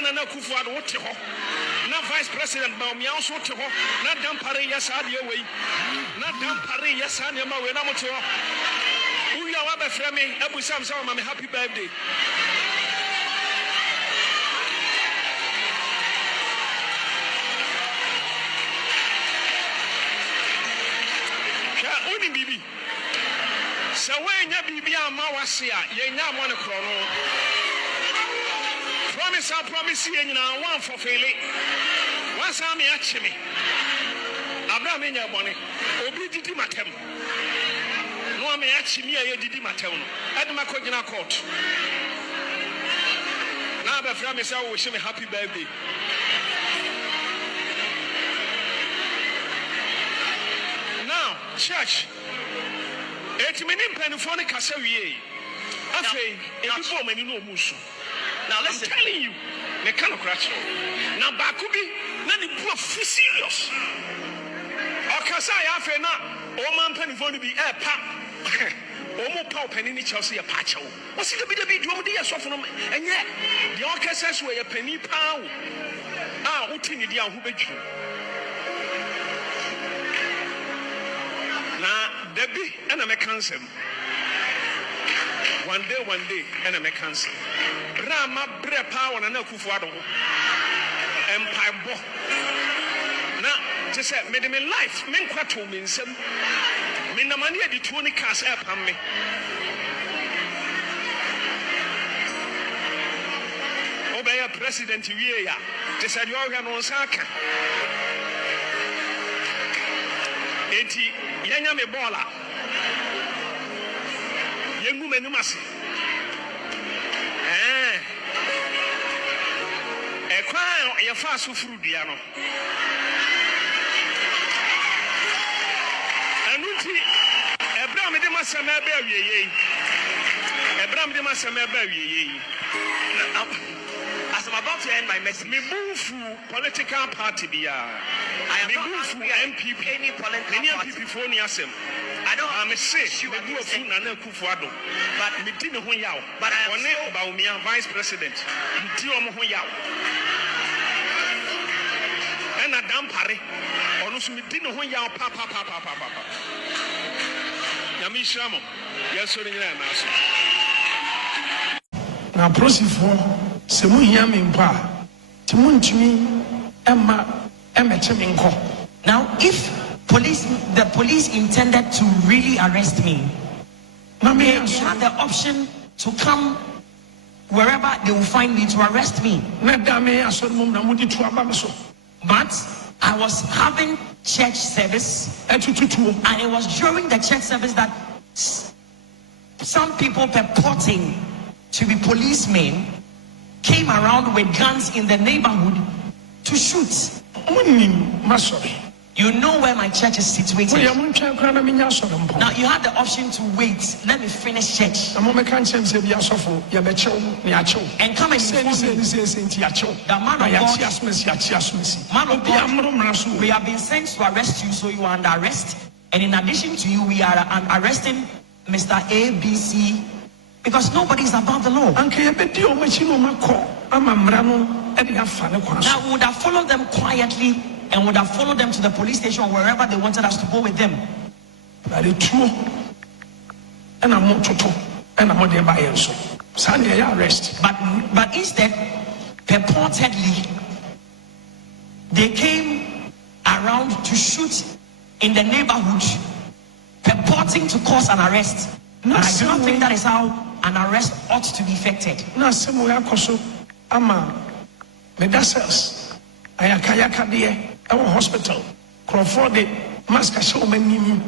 Nana Kufuado wote ho. Na Vice President Baumia also to ho. Na dampare yasadi away. Na dampare yasani ma we na moto. Uya wa be frame Abu Sam Sam happy birthday. Uni bibi. So when ya bibi ama wasia ye nya mo ne kro no. Promise you now one for failing. Once I'm a chimney. Abraham in your money. Obi did matem. No, me actually, I did matem. At my cogina court. Now, the promise I wish him a happy birthday. Now, church. 8 minutes penny cassaway. I say, if you many no musu. Now listen. I'm telling you, me cannot crash. Now Bakubi, na the poor serious. Okasa ya fe na o man penny for be air pa. O mo pa penny ni Chelsea a patch. What's it be the big drum dey so from and yet the okasa we a penny pa. Ah, utini dia hu beju. Na debi and me cancel. One day, and I may cancel. Rama bre power and a kufuado. Empire bo. Now, just say, made him in life, men quato means some. Minamania the 20 cars up on me. Obey a president, yeah. Just said, you are going on Saka. 80 Yanya me bola. Young woman, you must. A cry, your fast food, Diano. And Abraham de Massama Berry. Abraham de Massama Berry. As I'm about to end my message, me move political party. I am not NPP, any political party. I don't. I'm a sick. You are doing Nana Kufuado, but me didn't know you. But I am about me, Vice President. Do you know you? And a damn party. Honestly, me didn't know you. Papa. Yamishamo. Yes, sir. Now, proceed for Semuhiam in Pa. Timuntumi, Emma Cheminko. Now, if the police intended to really arrest me, they had the option to come wherever they will find me to arrest me. But I was having church service, and it was during the church service that some people purporting to be policemen came around with guns in the neighborhood to shoot. You know where my church is situated. Now you had the option to wait. Let me finish church and come and inform me. The man of God, we have been sent to arrest you, so you are under arrest. And in addition to you, we are arresting Mr. ABC because nobody is above the law. Now we would have followed them quietly and would have followed them to the police station or wherever they wanted us to go with them. But instead, purportedly, they came around to shoot in the neighborhood, purporting to cause an arrest. And I do not think that is how an arrest ought to be effected. Our hospital, Crawford, Mascasho, Menim,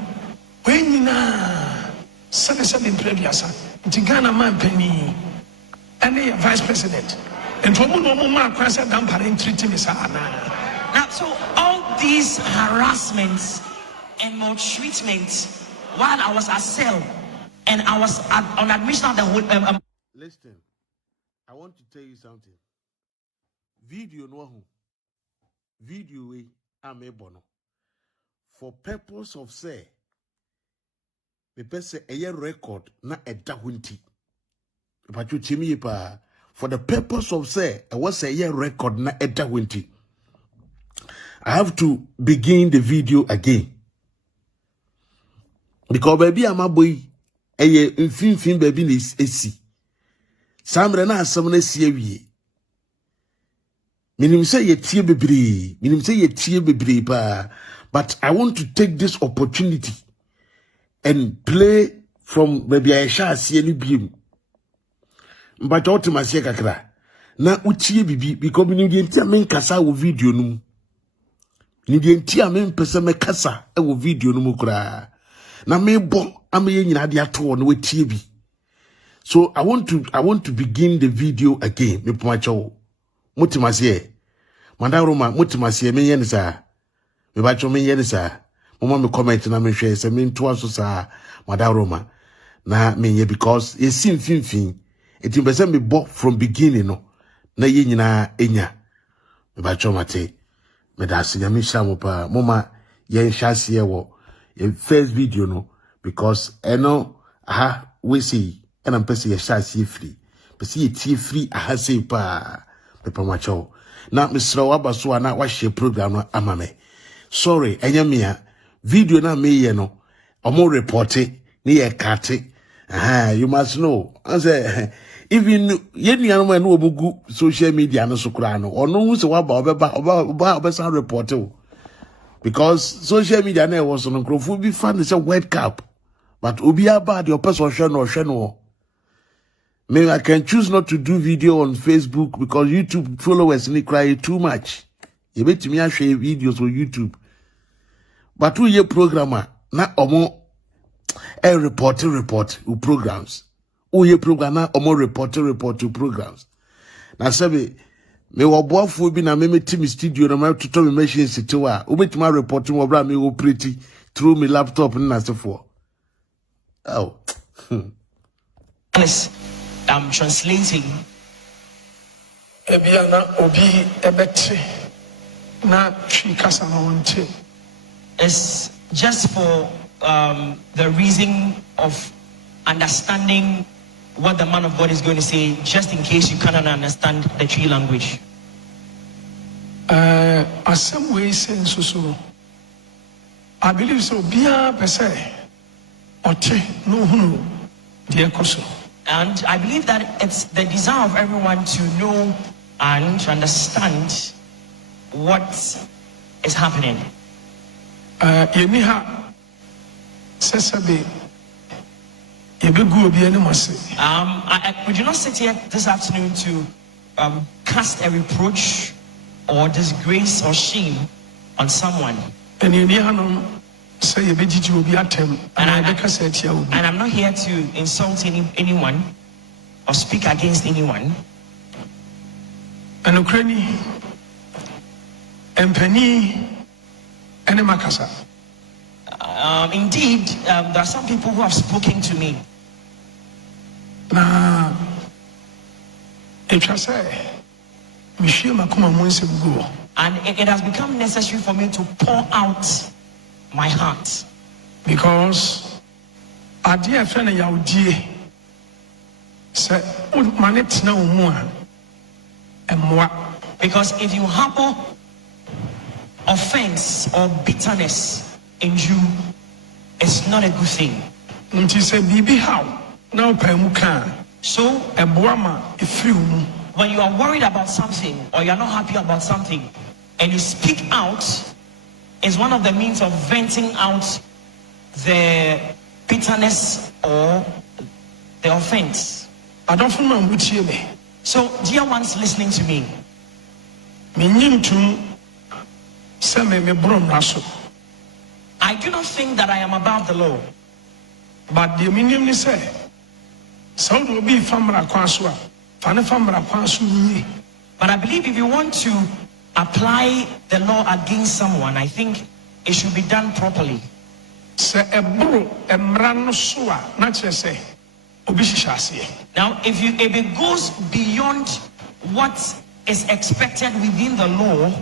when seven previous, Tigana man penny, and the vice president, and from Moma Crasa Dampare treating Miss Anna. Now, so all these harassments and maltreatment while I was at cell and I was on admission of the whole. Listen, I want to tell you something. Video no. Video we am bono for purpose of say me pese a record na edda hunti pacho chimi pa for the purpose of say I was a year record na etta winti. I have to begin the video again. Because baby I'm a boy fin baby is esi. Samre na asem na sie wie. Minim say ye tie bebre pa, but I want to take this opportunity and play from baby I shall see any beam. But ultimately kakra na utie bibi because minim die ntia men kasa wo video num. Ni die ntia men pese me kasa e wo video num kura. Na me bo amaye nyina de ato no wetie bi. So I want to begin the video again. Me pomacho mutimase mandaroma mutimase me yen sa me bacho me yen sa mama me comment na me hwe se me nto aso sa mandaroma na me ye because ye sim finfin eti pese me bo from beginning no na ye nyina enya me bacho mate me da se me shamu pa mama yen hwase wo ye first video no because eno we see and I'm person ye free. Person ye free aha say pa pepa macho. Na Mr. Wabaso na wa share program no amame. Sorry, enya video na me ye no. Omo report it ni ye cut it. You must know. I say even ye ni anu no obugu social media no so kura no. Ono hu se waba oba san report o. Because social media na was on crofo bi fan say World Cup. But obi about your person no. Maybe I can choose not to do video on Facebook because YouTube followers need cry too much. You bet me I share videos on YouTube. But we ye programmer na omo report u programs. O ye programmer omo report to programs. Na sabe me wo boafo bi na me team studio na me tuto me machine sitiwa. O bet me report mo bra me operate through my laptop na sefo. Oh. I'm translating. Ebiana obi ebeti na trikasa na wonte. It's just for the reason of understanding what the man of God is going to say, just in case you cannot understand the tree language. Asem we say so. I believe so. Bia pese ote no hunu de ekoso. And I believe that it's the desire of everyone to know and to understand what is happening. We do not sit here this afternoon to cast a reproach or disgrace or shame on someone. And I'm not here to insult anyone or speak against anyone. And Ukraine and Penny and Makasa. Indeed, there are some people who have spoken to me. And it has become necessary for me to pour out my heart. Because our dear friend Yaudi said, because if you harbor offense or bitterness in you, it's not a good thing. So when you are worried about something or you're not happy about something and you speak out, is one of the means of venting out the bitterness or the offense. I don't know. So, dear ones listening to me, I do not think that I am above the law. But the minimum say, so will be famra kwaswa, famra kwasu. But I believe if you want to apply the law against someone, I think it should be done properly. Now, if it goes beyond what is expected within the law,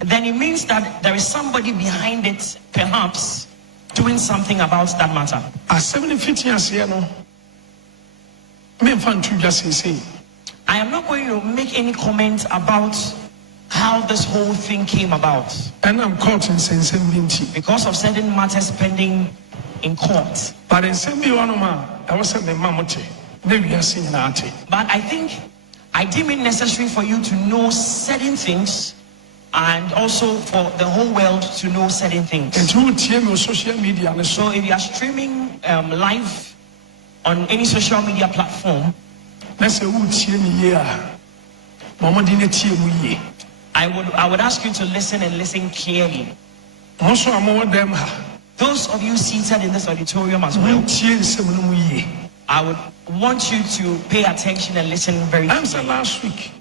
then it means that there is somebody behind it, perhaps, doing something about that matter. I am not going to make any comment about how this whole thing came about. And I'm caught in sensitivity because of certain matters pending in court. But in some I was a mamote. But I think I deem it necessary for you to know certain things and also for the whole world to know certain things. And through social media. So if you are streaming live on any social media platform, I would ask you to listen and listen clearly. Those of you seated in this auditorium as well, I would want you to pay attention and listen very clearly. Last week.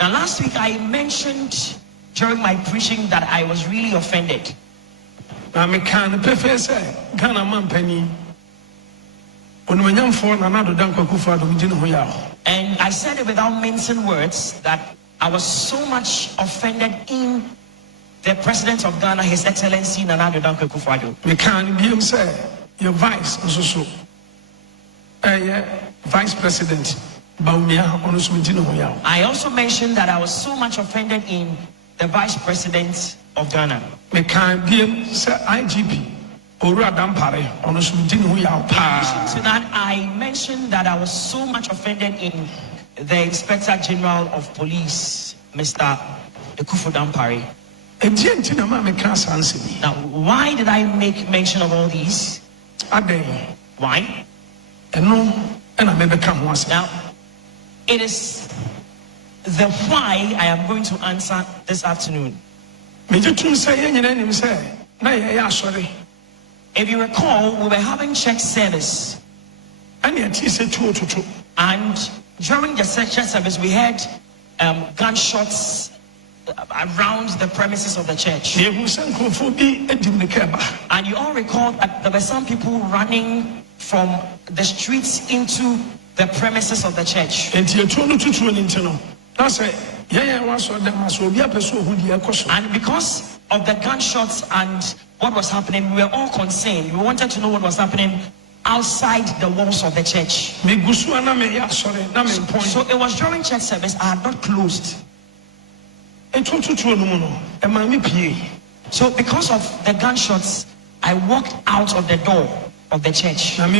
Now last week I mentioned during my preaching that I was really offended. And I said it without mincing words that I was so much offended in the President of Ghana, His Excellency Nana Addo Akufo-Addo. Your vice vice president. I also mentioned that I was so much offended in the vice president of Ghana. IGP. In addition to that, I mentioned that I was so much offended in the Inspector General of Police, Mr. Ekufu Dampare. Now, why did I make mention of all these? Why? Now, it is the why I am going to answer this afternoon. If you recall, we were having church service. And during the church service, we had gunshots around the premises of the church. And you all recall that there were some people running from the streets into the premises of the church. And because of the gunshots and what was happening, we were all concerned. We wanted to know what was happening outside the walls of the church. So it was during church service. I had not closed. So because of the gunshots, I walked out of the door of the church. And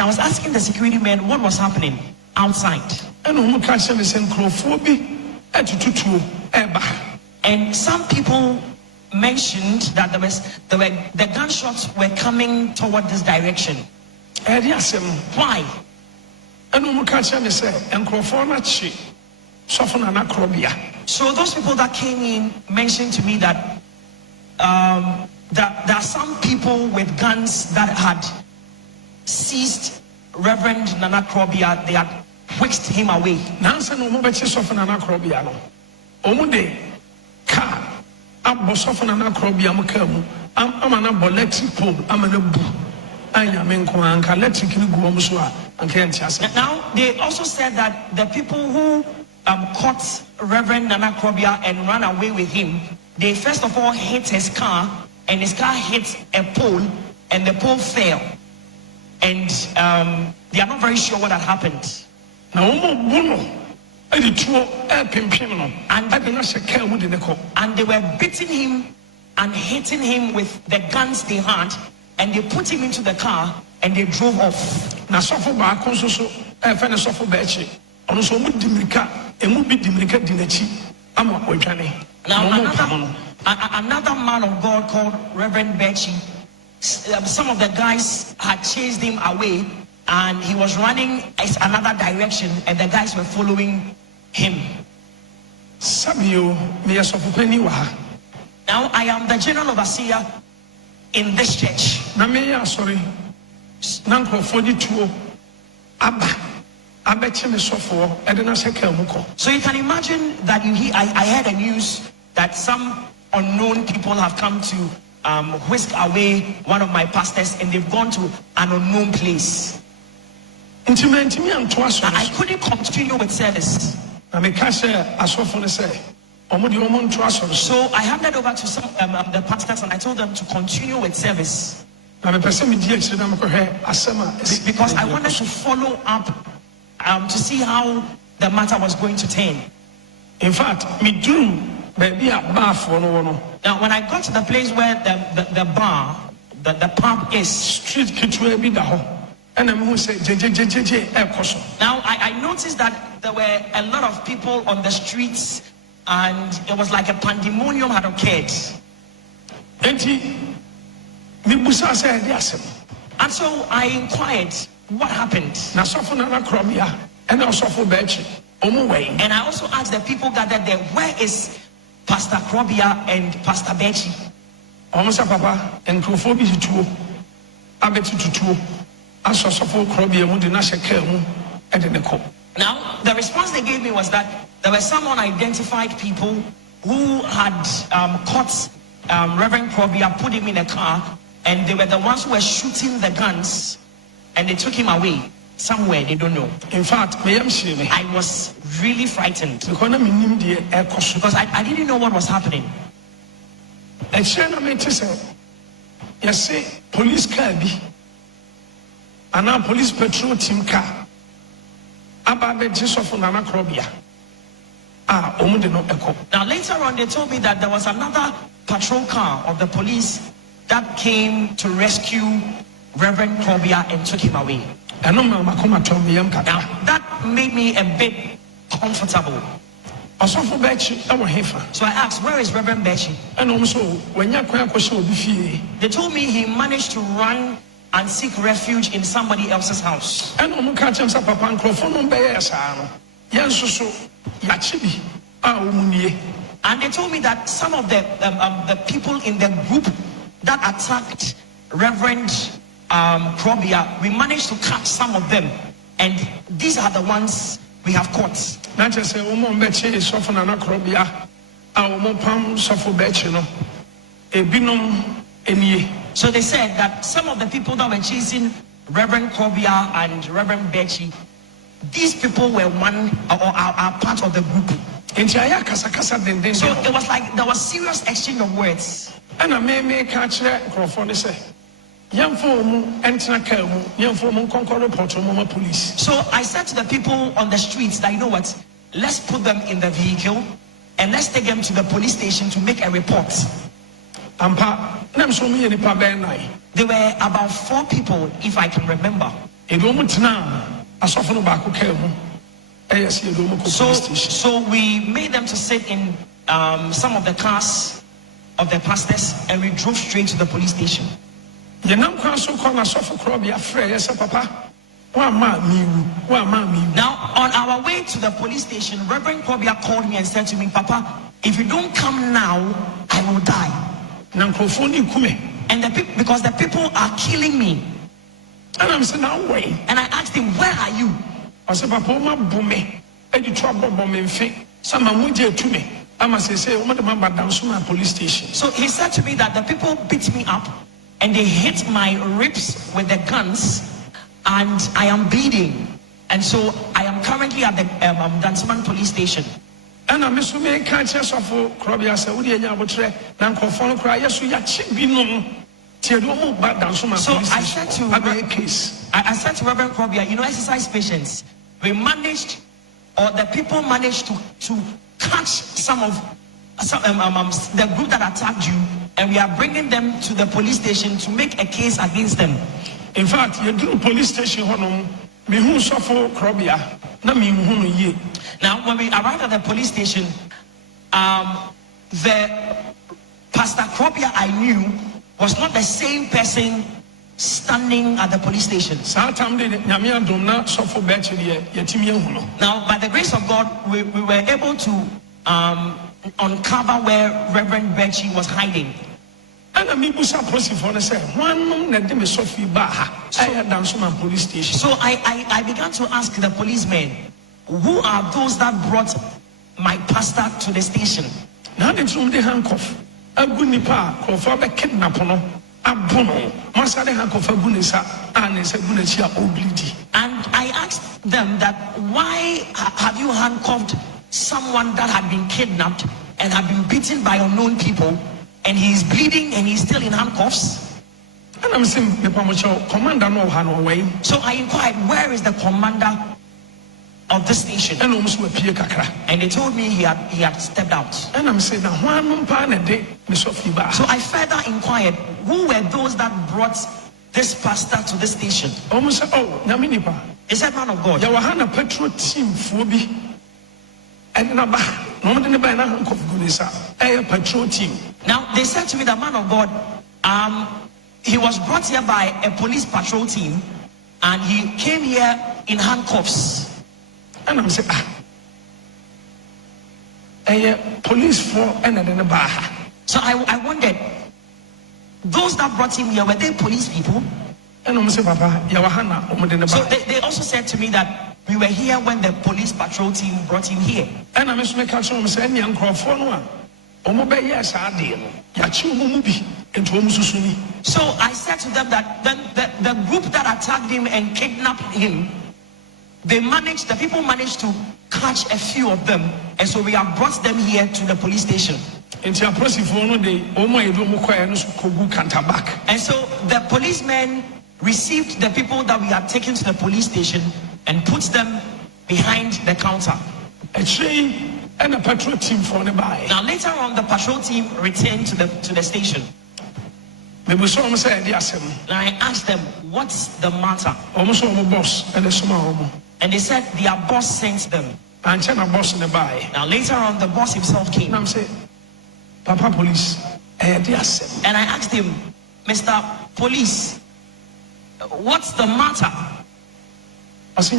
I was asking the security men what was happening outside. And some people mentioned that the gunshots were coming toward this direction. Why? So those people that came in mentioned to me that there are some people with guns that had seized Reverend Nana Krobia. They had whisked him away. Now they also said that the people who caught Reverend Nana Krobia and ran away with him, they first of all hit his car, and his car hit a pole, and the pole fell. And they are not very sure what had happened. And they were beating him and hitting him with the guns they had, and they put him into the car and they drove off. Now another man of God called Reverend Bechi, some of the guys had chased him away, and he was running another direction, and the guys were following him. Now I am the general overseer in this church. So you can imagine that I heard the news that some unknown people have come to whisk away one of my pastors, and they've gone to an unknown place. I couldn't continue with service. So I handed over to some the pastors, and I told them to continue with service. Because I wanted to follow up to see how the matter was going to turn. In fact, me drew baby a bar for no. Now, when I got to the place where the bar, the pub is, street kitchen be the home. And I'm who say now I noticed that there were a lot of people on the streets, and it was like a pandemonium had occurred. And so I inquired what happened. And I also asked the people gathered there, where is Pastor Krobia and Pastor Bechi? Almost papa and Crophobia to Abeti to now, the response they gave me was that there were some unidentified people who had caught Reverend Krobia, put him in a car, and they were the ones who were shooting the guns, and they took him away somewhere, they don't know. In fact, I was really frightened because I didn't know what was happening. Police car and now police patrol team car about the Jesus of Nana Krobia. Now later on they told me that there was another patrol car of the police that came to rescue Reverend Krobia and took him away. Now that made me a bit comfortable. So I asked, where is Reverend Bechi? They told me he managed to run and seek refuge in somebody else's house. And they told me that some of the people in the group that attacked Reverend Krobia, we managed to catch some of them, and these are the ones we have caught. So they said that some of the people that were chasing Reverend Krobia and Reverend Bechi, these people were one or are part of the group. So it was like there was serious exchange of words. And I may catch that say, young police. So I said to the people on the streets that, you know what, let's put them in the vehicle and let's take them to the police station to make a report. There were about 4 people, if I can remember. So we made them to sit in some of the cars of the pastors, and we drove straight to the police station. Now on our way to the police station, Reverend Krobia called me and said to me, Papa, if you don't come now, I will die. And because the people are killing me. And I'm saying, now wait. And I asked him, where are you? I said, Papa, my booming, and you trouble bombing fake. Some are to me. I must say, police station. So he said to me that the people beat me up and they hit my ribs with the guns, and I am bleeding. And so I am currently at the Dansman police station. And I'm assuming can't of Krobia say, would you cry? Yes, we are so I said to Reverend Krobia, you know, exercise patience. We managed, or the people managed to catch some of the group that attacked you, and we are bringing them to the police station to make a case against them. In fact, you do police station now when we arrived at the police station, the Pastor Krobia I knew was not the same person standing at the police station. Now, by the grace of God, we were able to uncover where Reverend Bechi was hiding. And I began to ask the policemen, who are those that brought my pastor to the station? Now they handcuff. And I asked them that, why have you handcuffed someone that had been kidnapped and had been beaten by unknown people, and he is bleeding and he's still in handcuffs? And And I'm saying, commander no hano way. So I inquired, where is the commander of the station? And almost with Pierre Kakra. And they told me he had stepped out. And I'm saying, now one pan a day, Miss Sophia. So I further inquired, who were those that brought this pastor to the station? Almost, oh, Naminipa. He said, man of God. Yawahana Petro team Phobi. And Naba, no one in the banner of Gunisa, a patrol team. Now they said to me, the man of God, he was brought here by a police patrol team, and he came here in handcuffs. And I'm saying, a police for and then a bar. So I wondered, those that brought him here, were they police people? And I'm saying, Papa, Yawahana, so they also said to me that we were here when the police patrol team brought him here. And I'm saying, young Crawford. So I said to them that the group that attacked him and kidnapped him, the people managed to catch a few of them, and so we have brought them here to the police station. And so the policemen received the people that we had taken to the police station and put them behind the counter. And a patrol team for the buy. Now later on, the patrol team returned to the station. And I asked them, what's the matter? And And they said their boss sent them. Now later on, the boss himself came. And I'm saying, Papa Police. And I asked him, Mr. Police, what's the matter? And he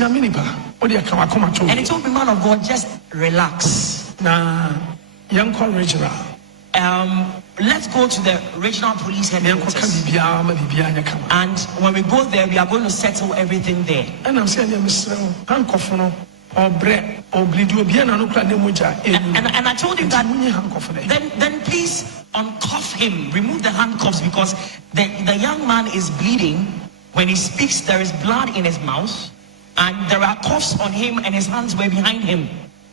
told me, man of God, just relax. Young regional. Let's go to the regional police headquarters. And when we go there, we are going to settle everything there. And I'm saying, Mr. Hankofono, or bread, or bleed, and I told him that then please uncuff him, remove the handcuffs, because the young man is bleeding. When he speaks, there is blood in his mouth. And there are cuffs on him, and his hands were behind him.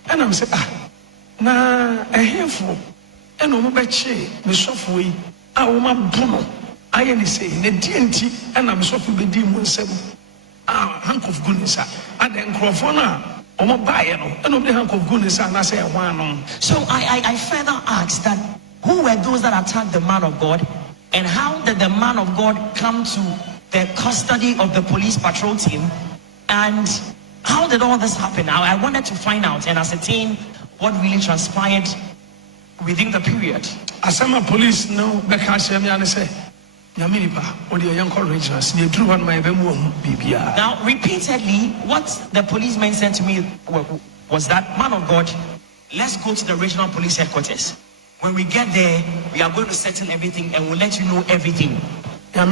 And I'm saying, a handful, and Omobache, the software, Awoma Bono, I am saying, the DNT, and I'm software the demon seven. Hank of goodness, and then Crofona, Omobayano, and of the hank of goodness, and I say, one. So I further asked that who were those that attacked the man of God, and how did the man of God come to the custody of the police patrol team? And how did all this happen? I wanted to find out and ascertain what really transpired within the period. As some police know, say, now, repeatedly, what the policeman said to me was that, man of God, let's go to the regional police headquarters. When we get there, we are going to settle everything and we'll let you know everything. My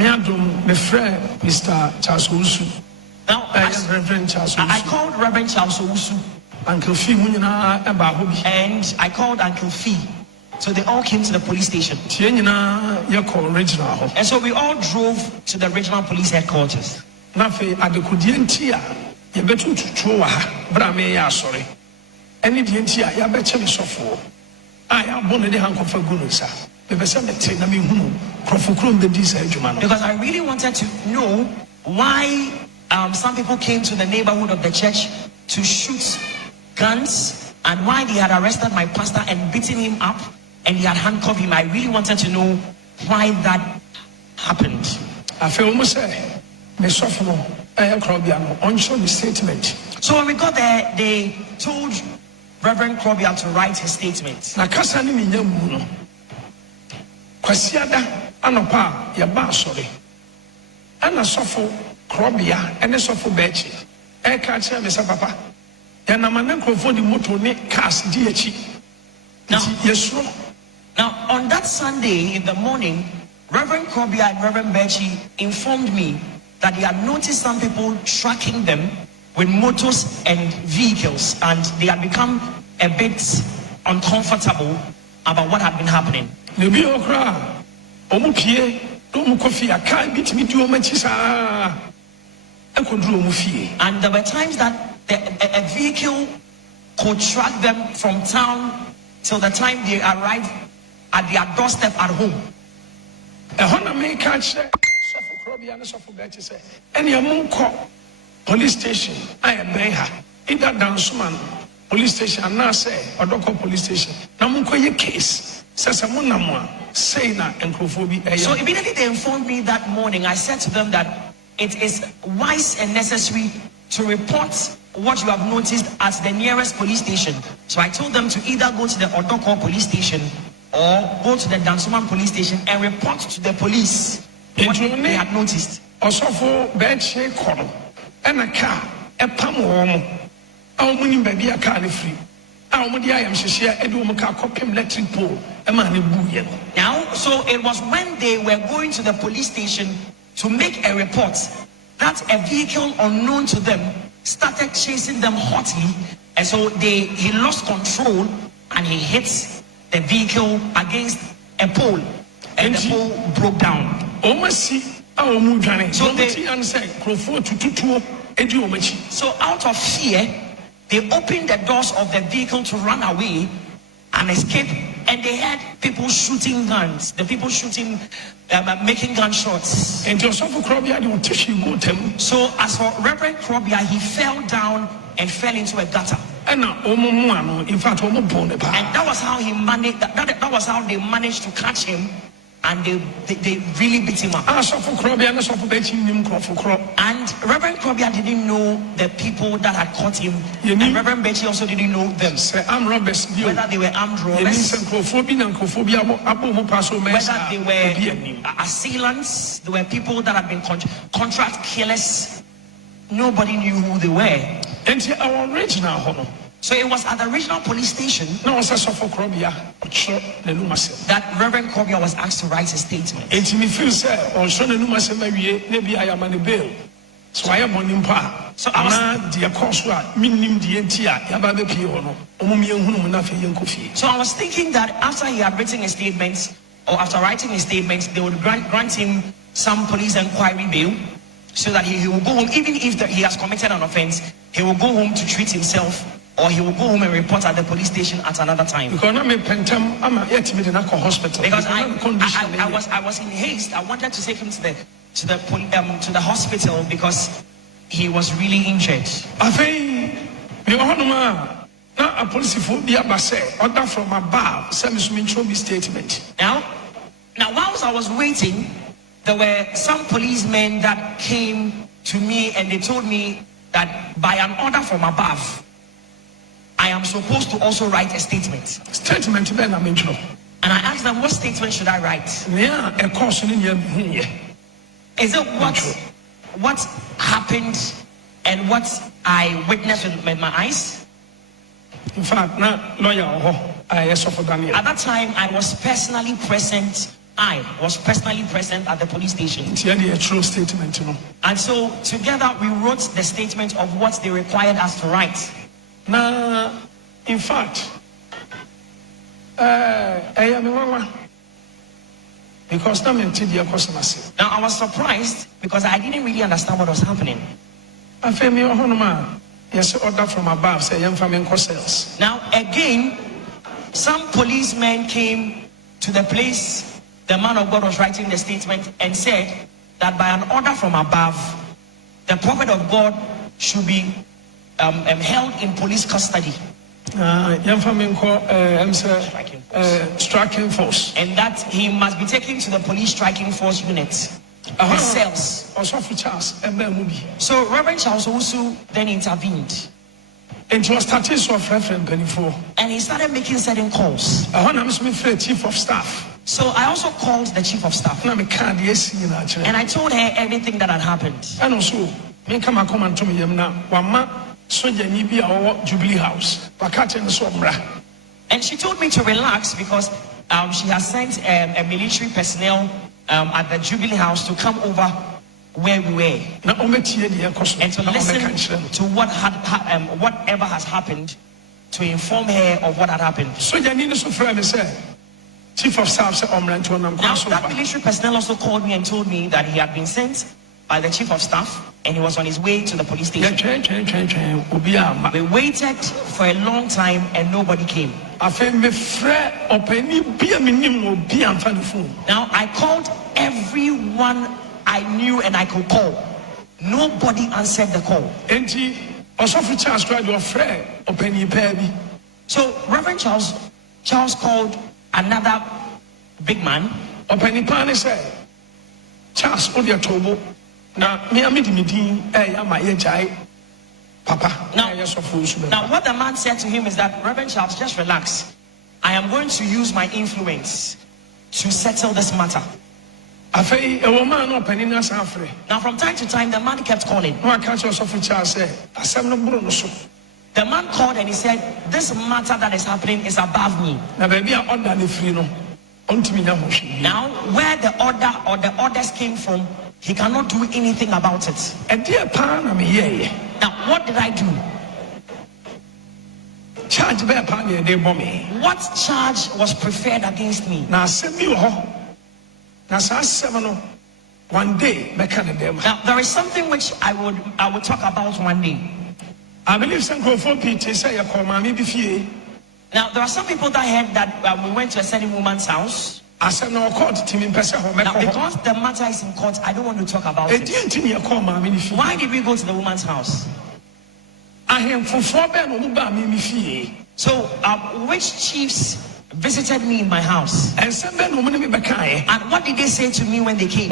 friend, Mr. Charles Owusu. Now, I called Reverend Charles Owusu. Uncle Fee, and I called Uncle Fee. So they all came to the police station. And so we all drove to the regional police headquarters. Because I really wanted to know why some people came to the neighborhood of the church to shoot guns, and why they had arrested my pastor and beaten him up, and he had handcuffed him. I really wanted to know why that happened. I feel almost my sophomore on statement. So when we got there, they told Reverend Krobia to write his statement. Na kasa ni minyamu no. Kwasiada anopa ya ba sorry. Ana sofo Krobia ene sofo bechi. E ka che me sa papa. Ya na manen krofo di moto ne cars di echi. Now on that Sunday in the morning, Reverend Krobia and Reverend Bechi informed me that they had noticed some people tracking them with motors and vehicles, and they had become a bit uncomfortable about what had been happening. And there were times that a vehicle could track them from town till the time they arrived at their doorstep at home. Krobia and Sofu Betty say, any among police station, I am Beha, either Dansuman police station, and now say, or Doko police station. Namunko case, says Amunamwa, say na and Krophobia. So immediately they informed me that morning, I said to them that it is wise and necessary to report what you have noticed at the nearest police station. So I told them to either go to the Odoko police station or go to the Dansuman police station and report to the police what they had noticed. Also for bed shake corner and a car, a palm warm. Our money baby a car free. Our money I am share Edumaka copy electric pole, a man in Bouillon. Now, so it was when they were going to the police station to make a report that a vehicle unknown to them started chasing them hotly, and so he lost control and he hit the vehicle against a pole, and the pole broke down. So out of fear, they opened the doors of the vehicle to run away and escape, and they had people shooting guns. The people shooting, making gunshots. And Joseph Krobia, so as for Reverend Krobia, he fell down and fell into a gutter. And in fact, and that was how he managed. That was how they managed to catch him, and they really beat him up. And Reverend Krobia didn't know the people that had caught him, and Reverend Betty also didn't know them. Whether they were armed robbers, whether they were assailants, they were people that had been contract killers. Nobody knew who they were. And our original. So it was at the regional police station that Reverend Krobia was asked to write a statement. So I was thinking that after he had written a statement, or after writing a statement, they would grant him some police inquiry bail, so that he will go home. Even if he has committed an offense, he will go home to treat himself, or he will go home and report at the police station at another time. Because I was in haste. I wanted to take him to the hospital because he was really injured. A police order from above, statement. Now whilst I was waiting, there were some policemen that came to me and they told me that by an order from above, I am supposed to also write a statement. Statement then I'm in trouble. And I asked them, what statement should I write? Yeah, a caution in here. Is it what happened and what I witnessed with my eyes? In fact, now lawyer I suffered Daniel. At that time, I was personally present. I was personally present at the police station. It's a true statement, you know. And so together we wrote the statement of what they required us to write. Now, in fact, because now I was surprised because I didn't really understand what was happening. Yes, order from above say cells. Now again, some policemen came to the place the man of God was writing the statement and said that by an order from above, the prophet of God should be held in police custody. Striking force. And that he must be taken to the police striking force unit. The cells. So Reverend Charles Owusu then intervened. And he was starting of Reverend Benifo. And he started making certain calls. Chief of staff. So I also called the chief of staff. And I told her everything that had happened. And also, Jubilee House. And she told me to relax because she has sent a military personnel at the Jubilee House to come over where we were and to listen to whatever has happened, to inform her of what had happened. So Chief of Staff said, now that military personnel also called me and told me that he had been sent by the chief of staff and he was on his way to the police station. We waited for a long time and nobody came. Now I called everyone I knew and I could call. Nobody answered the call. Enti Osofo Charles tried to friend openi baby. So Reverend Charles called another big man. Openi pan said, Charles Odia Tobo. Now me amidimidin my Papa. Now what the man said to him is that, Reverend Charles, just relax. I am going to use my influence to settle this matter. Now from time to time the man kept calling. The man called and he said, this matter that is happening is above me. Now where the order or the orders came from, he cannot do anything about it. Now what did I do? What charge was preferred against me? Now there is something which I would talk about one day. I believe some people say now there are some people that heard that we went to a certain woman's house. Now because the matter is in court, I don't want to talk about it. Why did we go to the woman's house? So which chiefs visited me in my house? And what did they say to me when they came?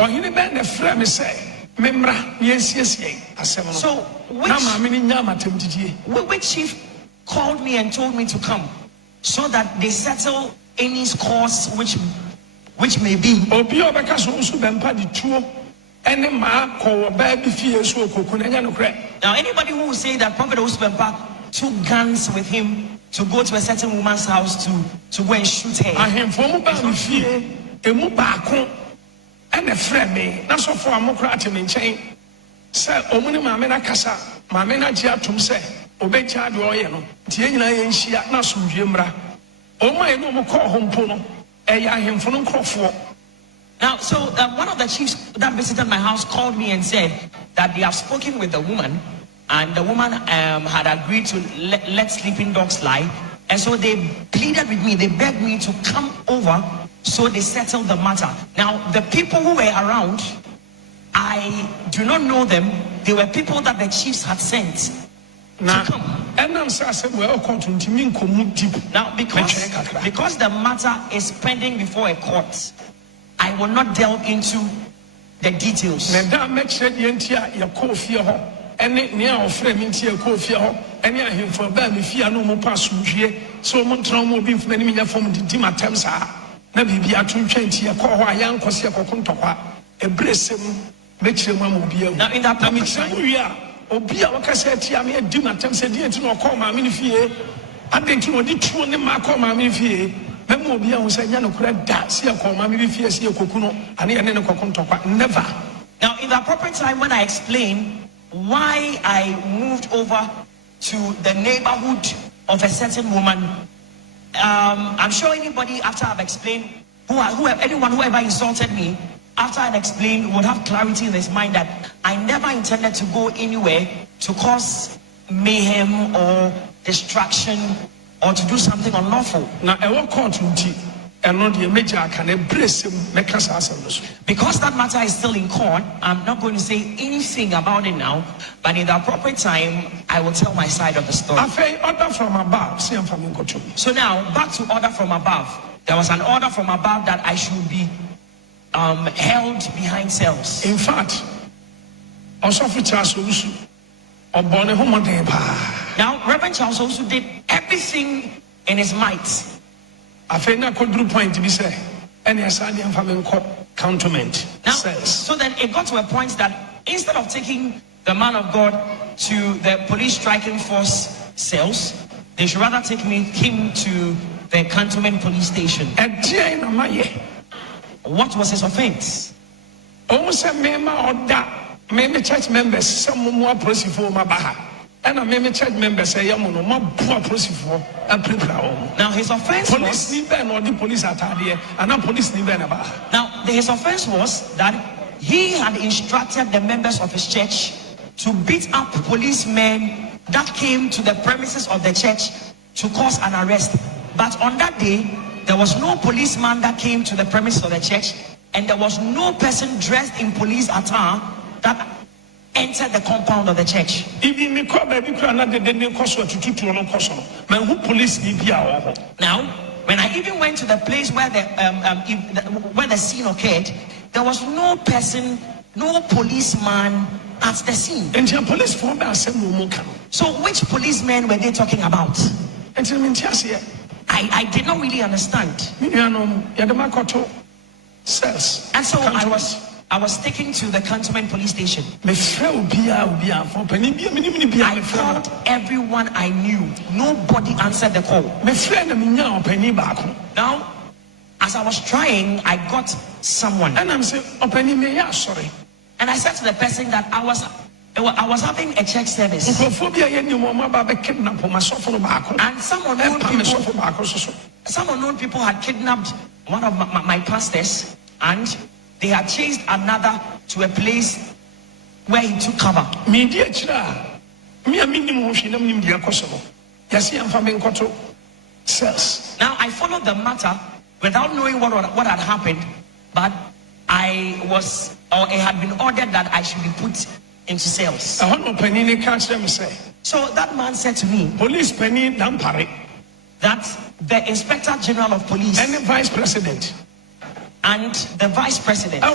So which chief called me and told me to come so that they settle any scores which may be? Rev Owusu Bempah Now anybody who will say that Prophet Owusu Bempah took guns with him to go to a certain woman's house to go and shoot her. Now, so one of the chiefs that visited my house called me and said that they have spoken with the woman, and the woman had agreed to let sleeping dogs lie, and so they pleaded with me, they begged me to come over, so they settled the matter. Now, the people who were around, I do not know them. They were people that the chiefs had sent to come. Now, because the matter is pending before a court, I will not delve into the details. Now in that Now in the appropriate time, when I explain why I moved over to the neighborhood of a certain woman, I'm sure anybody, after I've explained, anyone who ever insulted me, after I've explained, would have clarity in his mind that I never intended to go anywhere to cause mayhem or distraction or to do something unlawful. Now, because that matter is still in court, I'm not going to say anything about it now, but in the appropriate time, I will tell my side of the story. So now, back to order from above. There was an order from above that I should be held behind cells. In fact, now, Reverend Charles also did everything in his might. Now, so then it got to a point that instead of taking the man of God to the police striking force cells, they should rather take him to the cantonment police station. What was his offense? Church members, some more procedure and a church member say, now his offense was now his offense was that he had instructed the members of his church to beat up policemen that came to the premises of the church to cause an arrest. But on that day, there was no policeman that came to the premises of the church, and there was no person dressed in police attire that entered the compound of the church. Now, when I even went to the place where the scene occurred, there was no person, no policeman at the scene. So which policemen were they talking about? I did not really understand. And so I was taken to the cantonment police station. I called everyone I knew. Nobody answered the call. Now, as I was trying, I got someone. And I said to the person that I was having a church service. And some unknown people had kidnapped one of my pastors, and they had chased another to a place where he took cover. Now I followed the matter without knowing what had happened, but it had been ordered that I should be put into cells. So that man said to me, that the Inspector General of Police and the Vice President and the Vice President are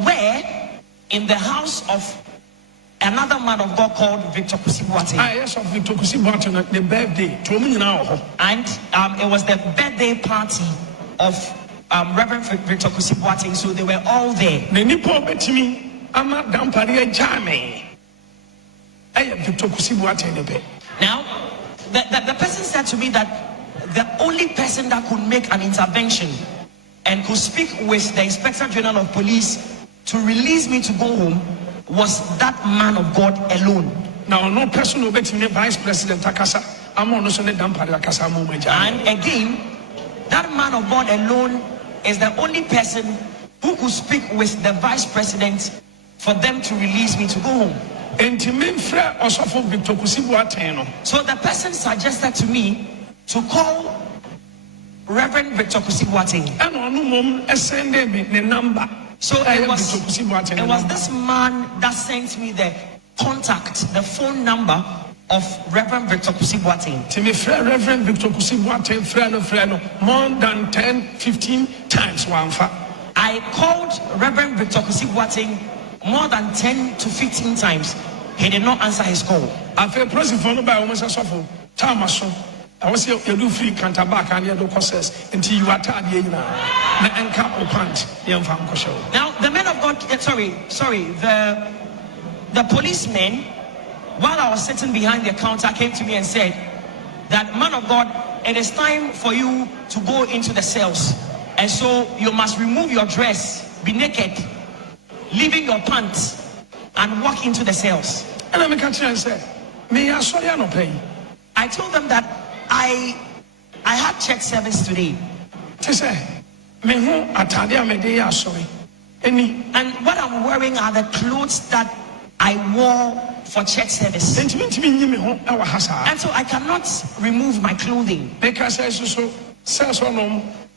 were in the house of another man of God called Victor Kusibuate. Yes, of Victor Kusibuate, the birthday. And it was the birthday party of Reverend Victor Kusibuate, so they were all there. Now, the person said to me that the only person that could make an intervention and could speak with the Inspector General of Police to release me to go home was that man of God alone. Now, no person will be the Vice President Takasa. And again, that man of God alone is the only person who could speak with the Vice President for them to release me to go home. So the person suggested to me to call Reverend Victor Kusibuate. So it was this man that sent me the phone number of Reverend Victor Kusibuate. Reverend Victor Kusibuate more than 10-15 times. I called Reverend Victor Kusibuate more than 10 to 15 times. He did not answer his call. I was you do free back and you do process until you are tired. Now the man of God, the policeman, while I was sitting behind the counter, came to me and said that, man of God, it is time for you to go into the cells, and so you must remove your dress, be naked, leaving your pants, and walk into the cells. And I said, I told them that I had church service today. And what I'm wearing are the clothes that I wore for church service. And so I cannot remove my clothing.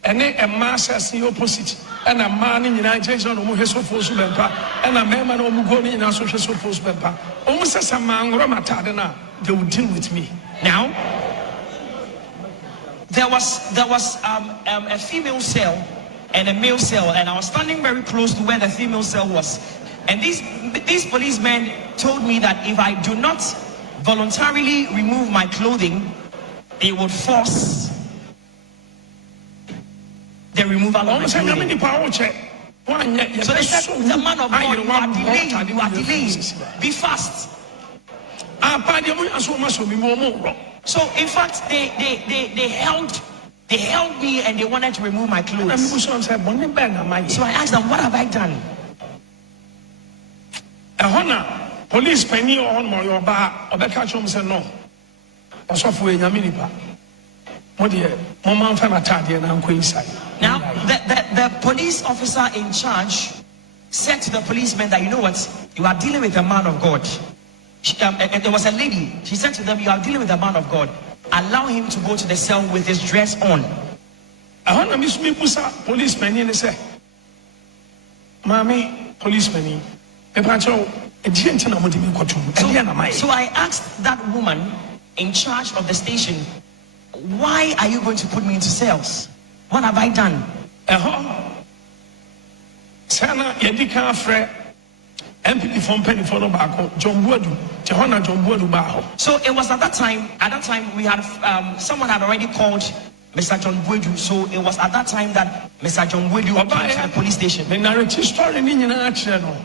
And a master's the opposite, and a man in the United States who has so forced Bempah, and a man who going in social so forced Bempah. Almost as a man, Ramatadana, they would deal with me. Now, there was a female cell and a male cell, and I was standing very close to where the female cell was. And these policemen told me that if I do not voluntarily remove my clothing, they would force the removal of my clothing. So they said, the man of God, you are delaying. Be fast. So in fact, they held me and they wanted to remove my clothes. So I asked them, what have I done? Police penny on your bar, or the catch him said no. Also for a minipa. What dear, Mama Famatadi and Uncle inside. Now, the police officer in charge said to the policeman that, you know what, you are dealing with a man of God. there was a lady. She said to them, "You are dealing with a man of God. Allow him to go to the cell with his dress on." I want to miss me policeman and say, "Mommy, policeman, So I asked that woman in charge of the station, "Why are you going to put me into cells? What have I done?" Sana yedika afre NPP from penny for no bako John Boadu Johana John Boadu baho. So it was at that time we had someone had already called Mr. John Boadu. So it was at that time that Mr. John Boadu came to the police station. The narrative story ni nyina akyere no.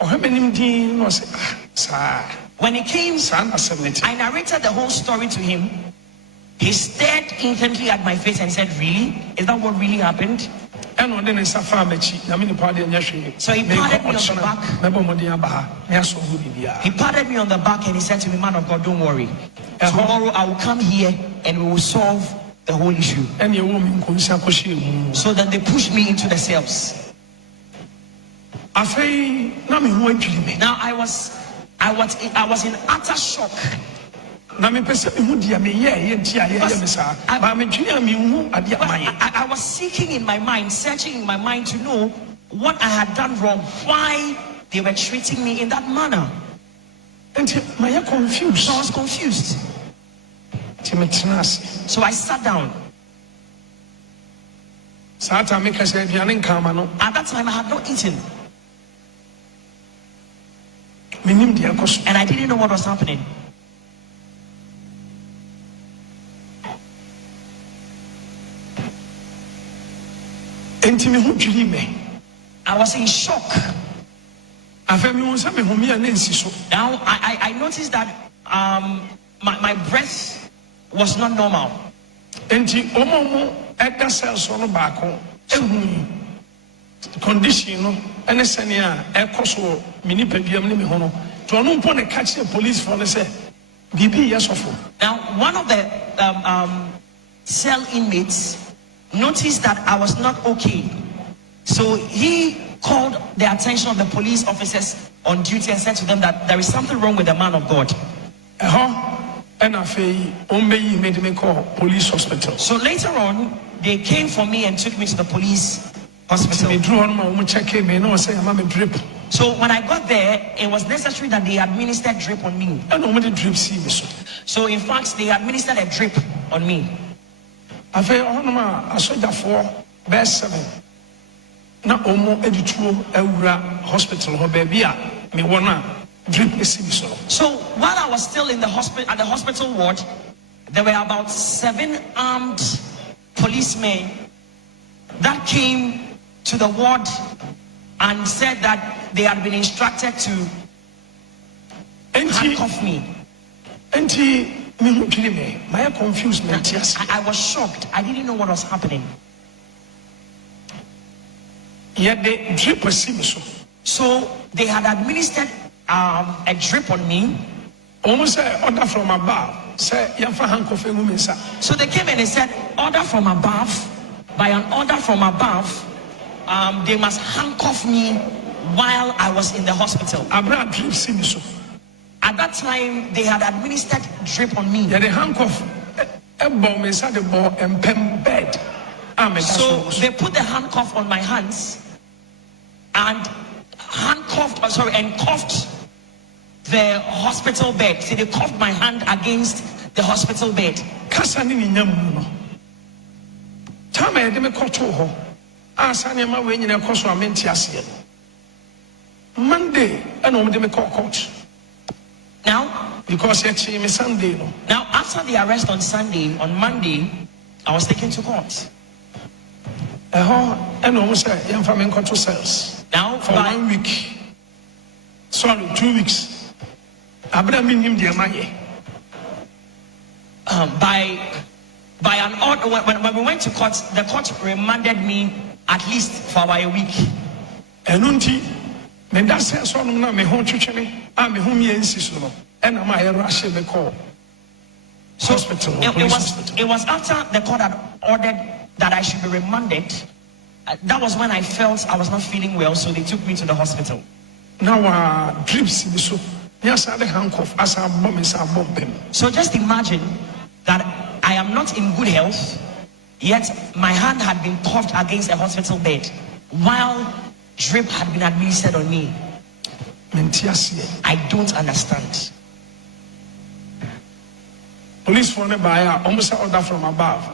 Ohemeni din no say sir. When he came, I narrated the whole story to him. He stared intently at my face and said, "Really? Is that what really happened?" So he patted me on the back. He patted me on the back and he said to me, "Man of God, don't worry. Tomorrow I will come here and we will solve the whole issue." So then they pushed me into the cells. Now I was in utter shock. I was seeking in my mind, searching in my mind to know what I had done wrong, why they were treating me in that manner. So I was confused. So I sat down. At that time I had not eaten. And I didn't know what was happening. I was in shock. Now I noticed that my breath was not normal. Condition no ene senia e koso mini pebiam ni me hono to onu mpo ne catch the police for ne say bibi yesofo. Now one of the cell inmates noticed that I was not okay, so he called the attention of the police officers on duty and said to them that there is something wrong with the man of God. And I made me call police hospital. So later on they came for me and took me to the police hospital. So when I got there, it was necessary that they administered drip on me. So in fact, they administered a drip on me. I feel I saw that for best 7. Now hospital me wanna drip. So while I was still in the hospital at the hospital ward, there were about 7 armed policemen that came to the ward and said that they had been instructed to handcuff me. My confused. I was shocked. I didn't know what was happening. Yet they drip so they had administered a drip on me. Almost order from above. Say handcuff. So they came and they said, order from above. By an order from above, they must handcuff me while I was in the hospital. At that time, they had administered drip on me. Yeah, they handcuff inside the ball and pen bed. So they put the handcuff on my hands and cuffed the hospital bed. See, they cuffed my hand against the hospital bed. Monday, and court. Now, because me Sunday. Now, after the arrest on Sunday, on Monday, I was taken to court. And almost cells. Now, for 1 week. Sorry, 2 weeks. By an order, when we went to court, the court remanded me at least for about a week. And then that says on me home I'm home and I'm a rush me call. Hospital. It was after the court had ordered that I should be remanded. That was when I felt I was not feeling well, so they took me to the hospital. Now drips so Yes, I handcuff as a bomb is a bomb. So just imagine that I am not in good health, yet my hand had been cuffed against a hospital bed while drip had been administered on me. I don't understand. Police phone by almost order from above.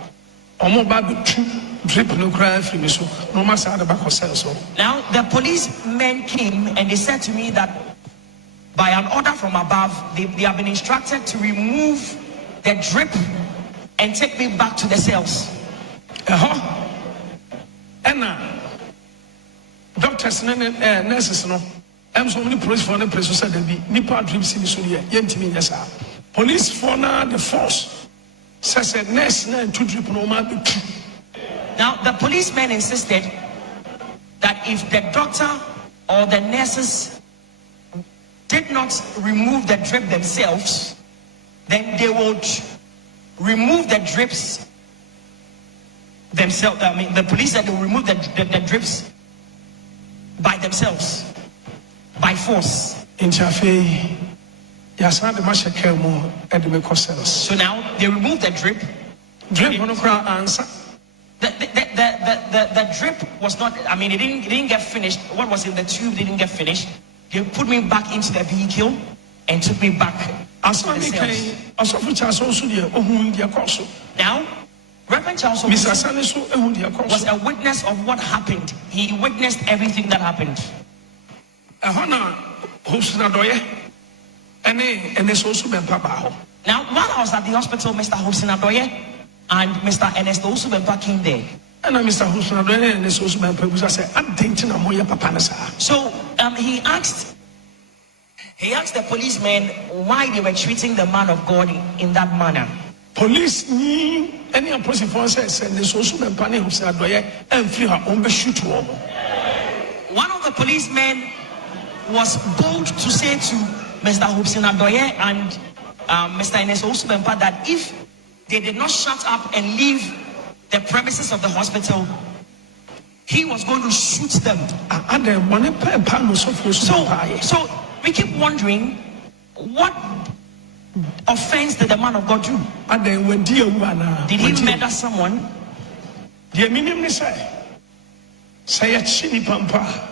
Almost bad drip no cry free me so no matter the back of so. Now the policemen came and they said to me that by an order from above, they have been instructed to remove the drip and take me back to the cells. And doctors and nurses no. I'm so many police for the press said that the Nipa drips in the Suria, Yentimi Yasa. Police for the force says a nurse and two drip no man. Now the policemen insisted that if the doctor or the nurses did not remove the drip themselves, then they would remove the drips themselves. I mean, the police said they will remove the drips by themselves, by force. In Chafe, yes, the Masha Kelmo at the Mekosels. So now they remove the drip. Drip on the crowd answer. The drip was not, I mean, it didn't get finished. What was in the tube didn't get finished. They put me back into the vehicle and took me back to the cells. Now, Reverend Charles was a witness of what happened. He witnessed everything that happened. Now, while I was at the hospital, Mr. Owusu Bempah and Mr. Owusu Bempah came there. And Mr. Owusu Bempah said, "I'm thinking I'm your papa." So he asked the policemen why they were treating the man of God in that manner. Police ni any police force says and Owusu Bempah ne Owusu Adoye and free her own shoot one. One of the policemen was bold to say to Mr. Owusu Adoye and Mr. Owusu Bempah that if they did not shut up and leave the premises of the hospital, he was going to shoot them. So we keep wondering, what offense did the man of God do? Did he murder someone?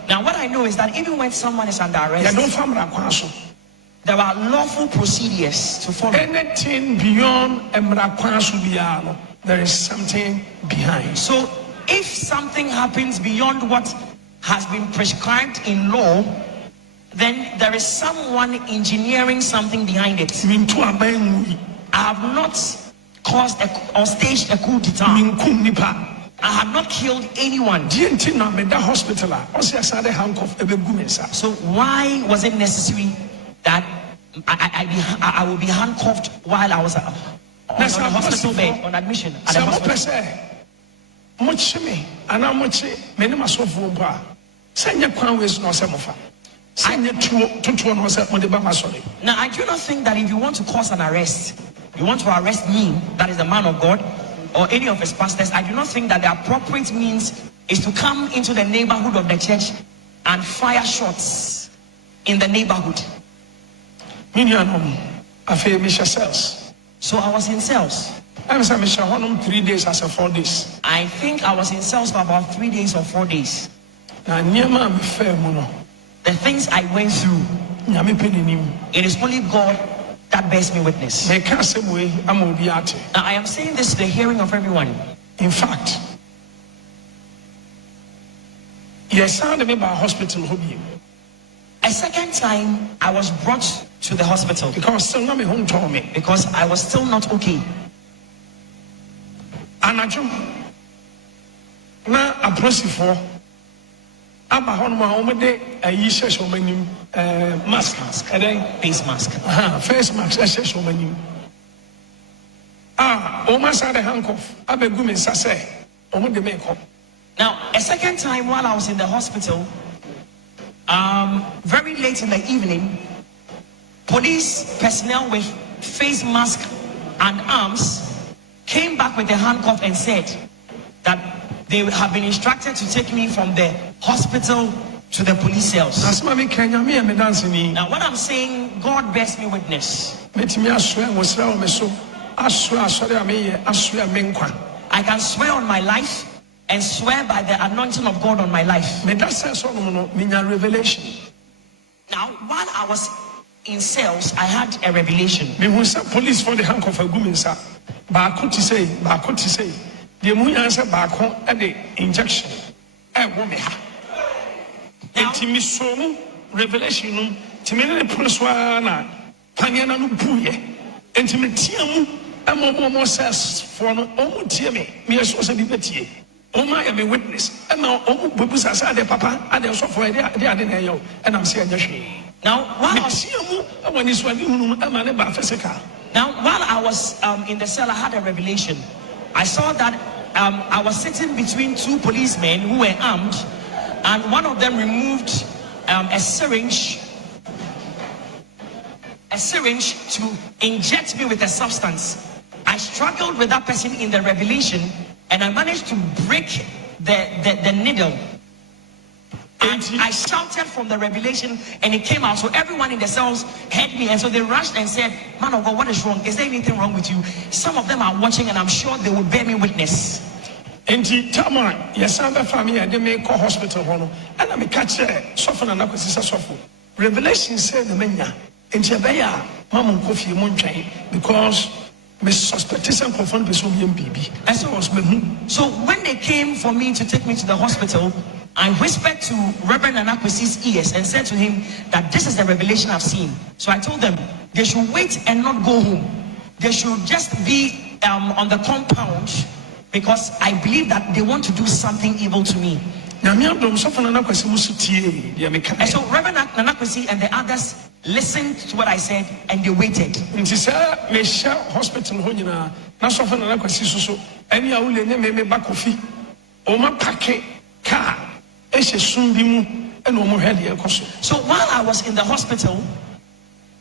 Now what I know is that even when someone is under arrest, there are lawful procedures to follow. Anything beyond there is something behind. So if something happens beyond what has been prescribed in law, then there is someone engineering something behind it. I have not caused or staged a coup d'etat. I have not killed anyone. So why was it necessary that I will be handcuffed while I was on the hospital bed on admission at the hospital? Now I do not think that if you want to cause an arrest, you want to arrest me, that is the man of God, or any of his pastors, I do not think that the appropriate means is to come into the neighborhood of the church and fire shots in the neighborhood. So I was in cells. I 3 days as a 4 days. I think I was in cells for about 3 days or 4 days. The things I went through, it is only God that bears me witness. Now I am saying this to the hearing of everyone. In fact, yes, I am about hospital. A second time, I was brought to the hospital because I was still not okay. And I jump now a for mask, face mask. Face mask, almost had a handcuff. Now, a second time while I was in the hospital, very late in the evening, police personnel with face mask and arms came back with a handcuff and said that they have been instructed to take me from the hospital to the police cells. Asma me Kenya me and me dancing ni. Now what I'm saying, God bears me witness. Metimi aswe wo sra wo me so. Aswe asore ameye, aswe me nkwa. I can swear on my life and swear by the anointing of God on my life. Me da say so no me nya revelation. Now while I was in cells, I had a revelation. Me hu say police for the handcuff aguminsa. Ba ko ti say. The mu yan say ba ko e the injection. E wo me ha. Intimi so mu revelation no timi ne police wa na panya na no buye. Intimi tia mu mo says for no omu tie me so say bi betie. Oma ya me witness. Ema omu bebusa say de papa ade so for de na yo. And I'm saying now while I was in the cell, I had a revelation. I saw that I was sitting between two policemen who were armed, and one of them removed a syringe to inject me with a substance. I struggled with that person in the revelation, and I managed to break the needle. And I shouted from the revelation, and it came out. So everyone in the cells heard me, and so they rushed and said, "Man of God, what is wrong? Is there anything wrong with you?" Some of them are watching, and I'm sure they will bear me witness. And Tama, yes, I'm a family, and they may call hospital. And I'm a catcher, soften and suffer. Revelation said the mania, and Chabaya, Mamma Coffee Moonchain, because Miss Suspect is confirmed with NPP. As I was with him. So when they came for me to take me to the hospital, I whispered to Rev Nana Addo's ears and said to him that this is the revelation I've seen. So I told them they should wait and not go home. They should just be on the compound, because I believe that they want to do something evil to me. And so Rev Nana Addo and the others listened to what I said, and they waited. So while I was in the hospital,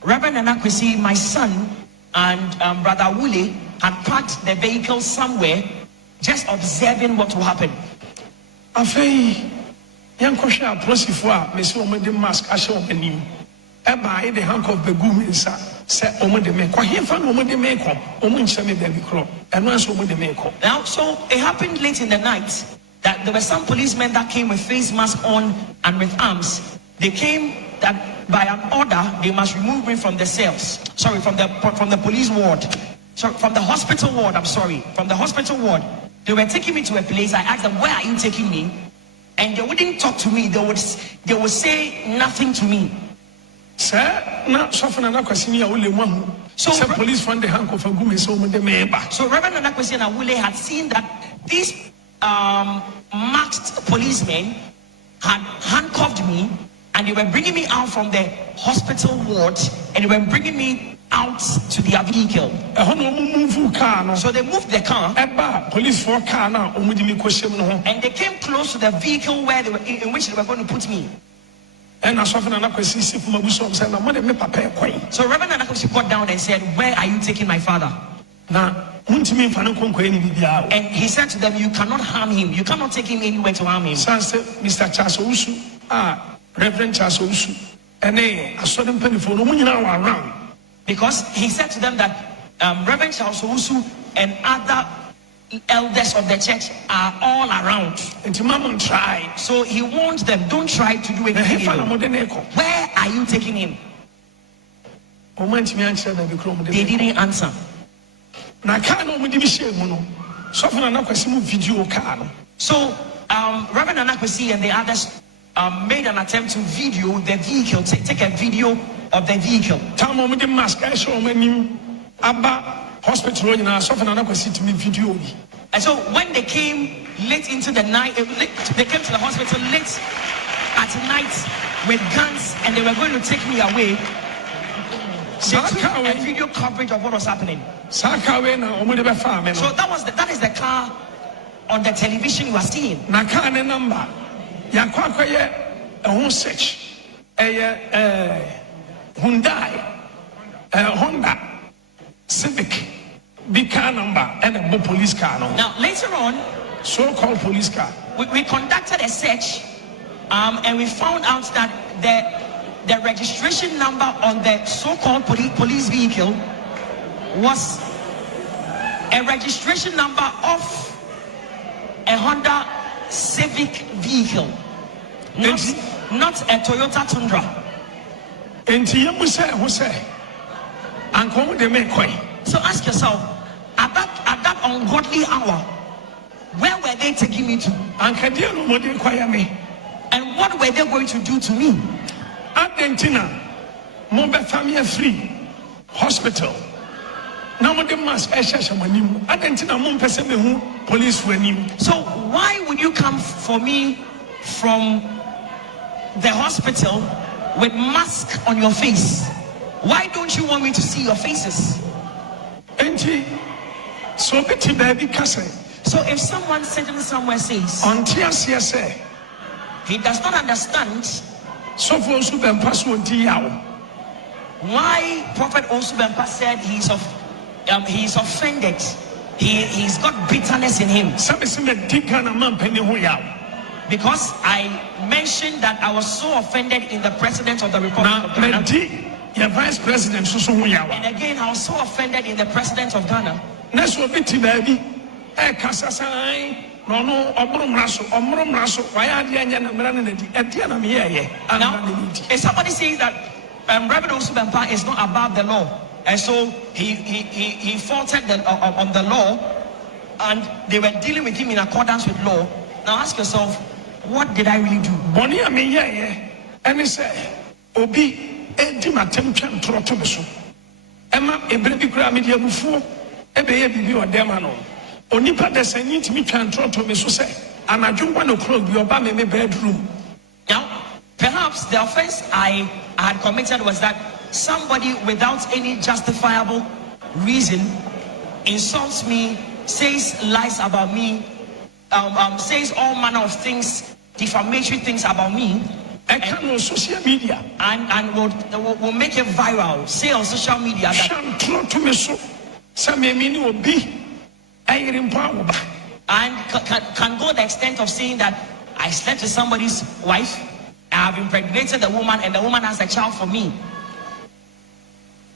Reverend Nana Addo, my son, and Brother Wule had parked the vehicle somewhere, just observing what will happen. Mask Eba the hank of the gumisa said Omo de Meko. He found Omo de Meko, Omo Shame Baby Crow, and once Omo de Meko. Now, so it happened late in the night that there were some policemen that came with face masks on and with arms. They came that by an order they must remove me from the cells. Sorry, from the police ward. So from the hospital ward, I'm sorry. From the hospital ward. They were taking me to a place. I asked them, "Where are you taking me?" And they wouldn't talk to me. They would say nothing to me. Sir, not soften and Aquasinia will one. So police found the hank of a gumi so the member. So Reverend Nana Addo and Wule had seen that these masked policemen had handcuffed me, and they were bringing me out from the hospital ward, and they were bringing me out to their vehicle. So they moved the car. Police for car now, and they came close to the vehicle where they were in which they were going to put me. And so Reverend Nana Addo got down and said, "Where are you taking my father?" And he said to them, "You cannot harm him. You cannot take him anywhere to harm him." Mr. Charles Owusu, Reverend Charles Owusu, and I saw them penny for around. Because he said to them that Reverend Charles Owusu and other elders of the church are all around. And Mama tried. So he warned them, "Don't try to do anything evil. Where are you taking him?" They didn't answer. So Reverend Nana Addo and the others made an attempt to video the vehicle, take a video of the vehicle. Hospital video. And so when they came late into the night, they came to the hospital late at night with guns, and they were going to take me away. They took a video coverage of what was happening. So that is the car on the television you are seeing. Number. A home search. Hyundai. Honda Civic. Big car number and a police car. Now later on, so-called police car. We conducted a search And we found out that the registration number on the so-called police vehicle was a registration number of a Honda Civic vehicle, not a Toyota Tundra. So ask yourself, at that ungodly hour, where were they taking me to? And what were they going to do to me? Argentina, Mobile Family Free Hospital. Argentina, police. So why would you come for me from the hospital with mask on your face? Why don't you want me to see your faces? So if someone sitting somewhere says he does not understand why Prophet Owusu Bempah said he's offended, he's got bitterness in him, because I mentioned that I was so offended in the president of the Republic of Ghana, your vice president and again I was so offended in the president of Ghana. Now, if somebody says that Rev Owusu Bempah is not above the law, and so he faulted on the law, and they were dealing with him in accordance with law. Now ask yourself, what did I really do? Bonnie, I mean, and he said, Obi, Edimatem Trotomiso, Emma, a baby gramedia before, a baby or demano. Onipa de sending to me Trotomiso say, and I don't want to close your bedroom. Now, perhaps the offense I had committed was that somebody without any justifiable reason insults me, says lies about me, says all manner of things, defamatory things about me, and social media, and will make it viral, say on social media that, and can go the extent of saying that I slept with somebody's wife, I have impregnated the woman, and the woman has a child for me.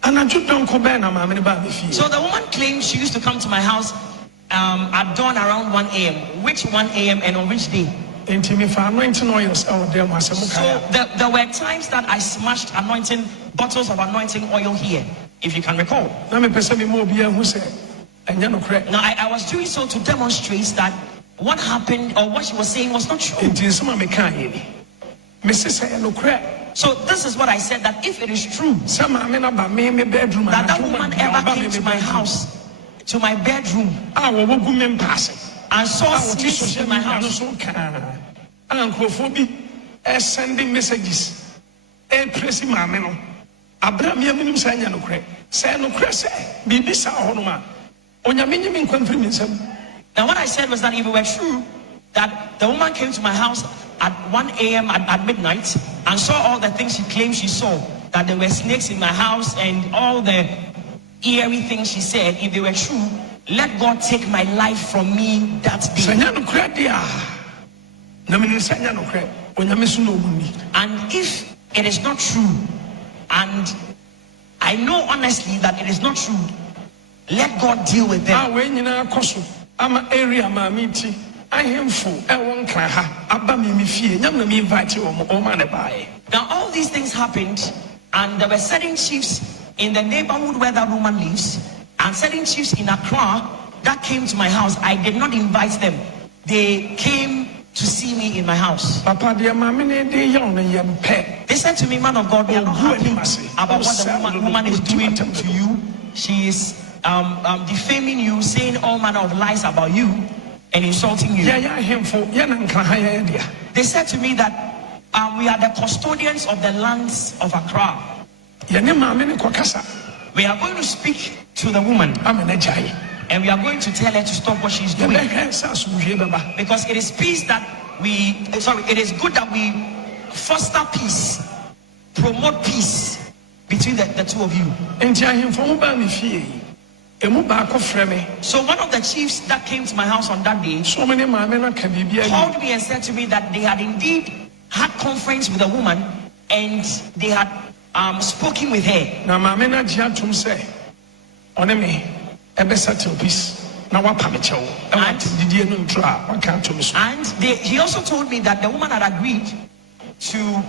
So the woman claims she used to come to my house at dawn around 1 a.m. Which 1 a.m. and on which day? So there were times that I smashed bottles of anointing oil here, if you can recall. Now I was doing so to demonstrate that what happened or what she was saying was not true. So this is what I said, that if it is true that that woman ever came to my house, to my bedroom, and saw snakes in my house, sending messages, pressing my men, Abraham saying, now what I said was that if it were true that the woman came to my house at 1 a.m. at midnight and saw all the things she claimed she saw, that there were snakes in my house and all the eerie things she said, if they were true, let God take my life from me that day. And if it is not true, and I know honestly that it is not true, let God deal with them. Now all these things happened, and there were certain chiefs in the neighborhood where that woman lives, and certain chiefs in Accra that came to my house. I did not invite them. They came to see me in my house. They said to me, man of God, we are not happy about what the woman is doing to you. She is defaming you, saying all manner of lies about you and insulting you. They said to me that we are the custodians of the lands of Accra. We are going to speak to the woman, and we are going to tell her to stop what she's doing, because it is peace that it is good that we foster peace, promote peace between the two of you. So one of the chiefs that came to my house on that day called me and said to me that they had indeed had conference with a woman and they had spoken with her. Na mama na jia tum say one me ebe settle peace na wa pamechewo e wa didie no ntro a wa kan to me so. And he also told me that the woman had agreed to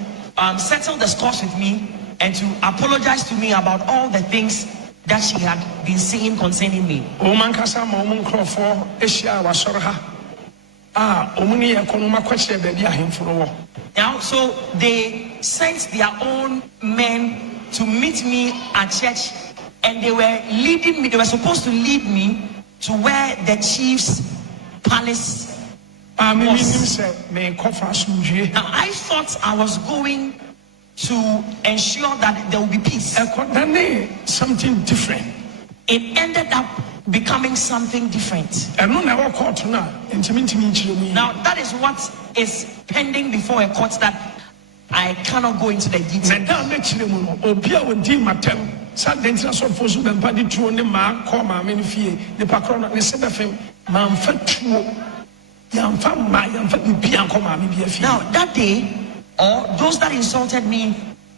settle the scores with me and to apologize to me about all the things that she had been saying concerning me. O man kasa ma o mun krofo ehia wa soro ha. Omuni ekonoma kwache baby ahemforo wo. Now, so they sent their own men to meet me at church, and they were leading me. They were supposed to lead me to where the chief's palace was. Now, I thought I was going to ensure that there would be peace. Something different. It ended up becoming something different. Now, that is what is pending before a court that I cannot go into the details. Now, that day, or those that insulted me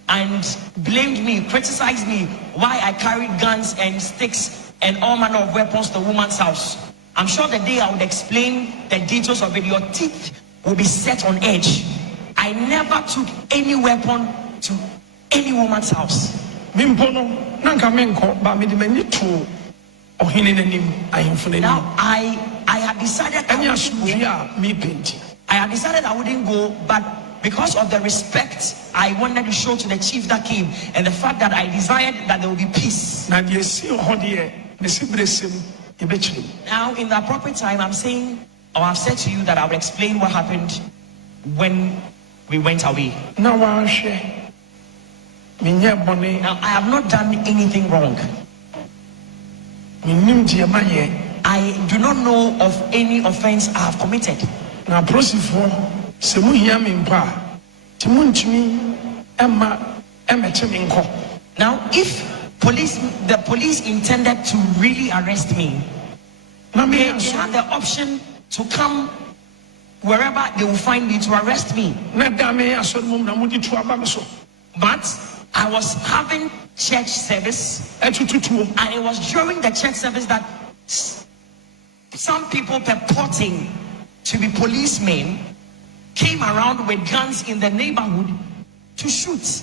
and blamed me, criticized me, why I carried guns and sticks and all manner of weapons to the woman's house, I'm sure the day I would explain the details of it, your teeth will be set on edge. I never took any weapon to any woman's house. Now, I had decided I wouldn't go, but because of the respect I wanted to show to the chief that came, and the fact that I desired that there would be peace. Now, in the appropriate time, I'm saying, or I've said to you that I will explain what happened when we went away. Now, I have not done anything wrong. I do not know of any offense I have committed. Now, if the police intended to really arrest me, they had the option to come wherever they will find me to arrest me. But I was having church service, and it was during the church service that some people purporting to be policemen came around with guns in the neighborhood to shoot.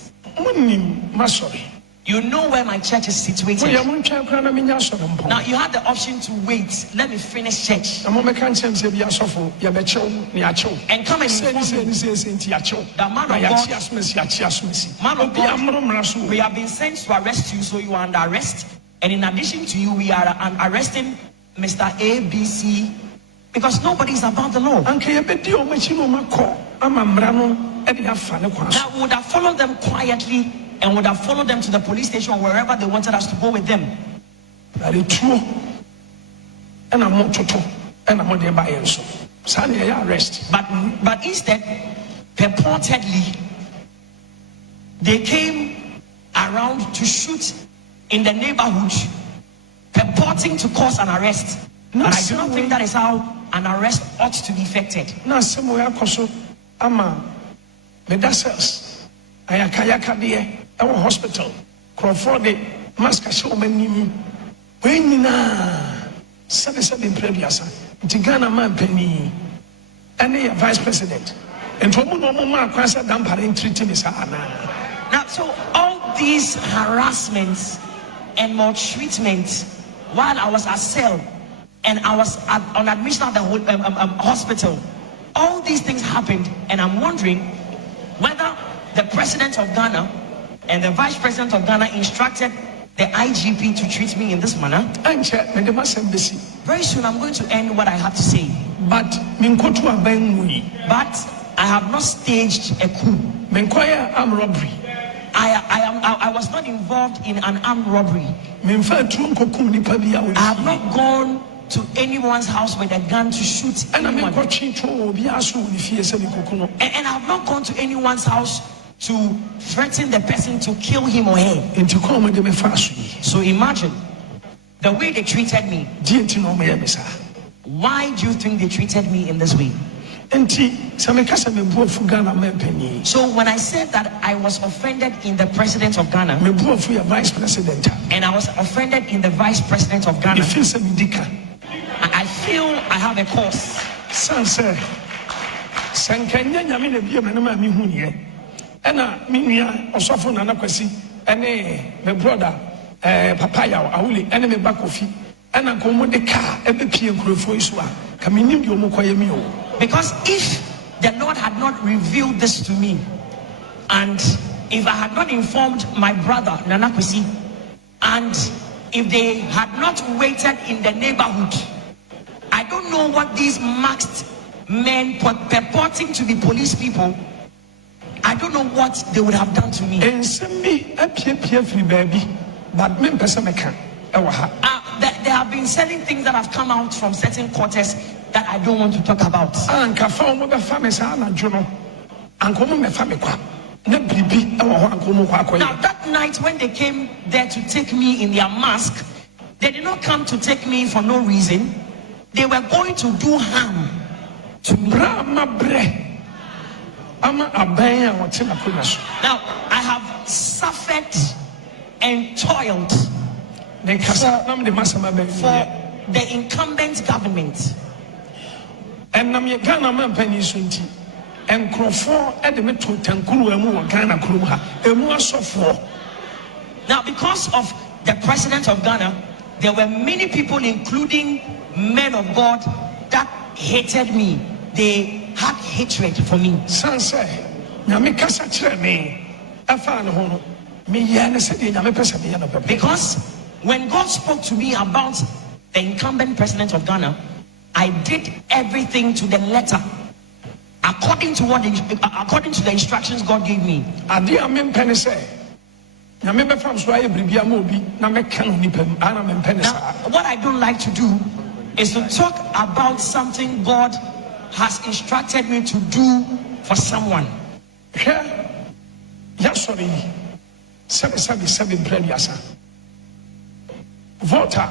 You know where my church is situated. Now, you had the option to wait. Let me finish church and come and inform me that man of God, we have been sent to arrest you, so you are under arrest. And in addition to you, we are arresting Mr. ABC because nobody is above the law. That would have followed them quietly and would have followed them to the police station or wherever they wanted us to go with them. But instead, purportedly, they came around to shoot in the neighborhood, purporting to cause an arrest. But I do not think that is how an arrest ought to be effected. Our hospital, Crawford, Mascasho, when 77 previous, Tigana man penny, and the vice president, and treating is now, so all these harassments and maltreatment while I was at cell and I was on admission at the hospital, all these things happened, and I'm wondering whether the president of Ghana and the vice president of Ghana instructed the IGP to treat me in this manner. Very soon I'm going to end what I have to say. But I have not staged a coup. Armed robbery. I was not involved in an armed robbery. I have not gone to anyone's house with a gun to shoot anyone. And I have not gone to anyone's house to threaten the person to kill him or her. So imagine the way they treated me. Why do you think they treated me in this way? So when I said that I was offended in the president of Ghana, vice president, and I was offended in the vice president of Ghana, I feel I have a cause. My brother, Papa Yaw, Awuli, and me Bakofi, and I come with the car, every P and Because if the Lord had not revealed this to me, and if I had not informed my brother Nana Kwesi, and if they had not waited in the neighborhood, I don't know what these masked men purporting to be police people, I don't know what they would have done to me. And send me a free baby, but me person can. There have been certain things that have come out from certain quarters that I don't want to talk about. Now that night when they came there to take me in their mask, they did not come to take me for no reason. They were going to do harm to me. Now I have suffered and toiled for the incumbent government. And I'm Ghana man penny sunti and Crawford at the metro Tankuru Ghana Kruha, Now, because of the president of Ghana, there were many people, including men of God, that hated me. They had hatred for me. Because when God spoke to me about the incumbent president of Ghana, I did everything to the letter, according to the instructions God gave me. Now, what I don't like to do is to talk about something God has instructed me to do for someone. Voter,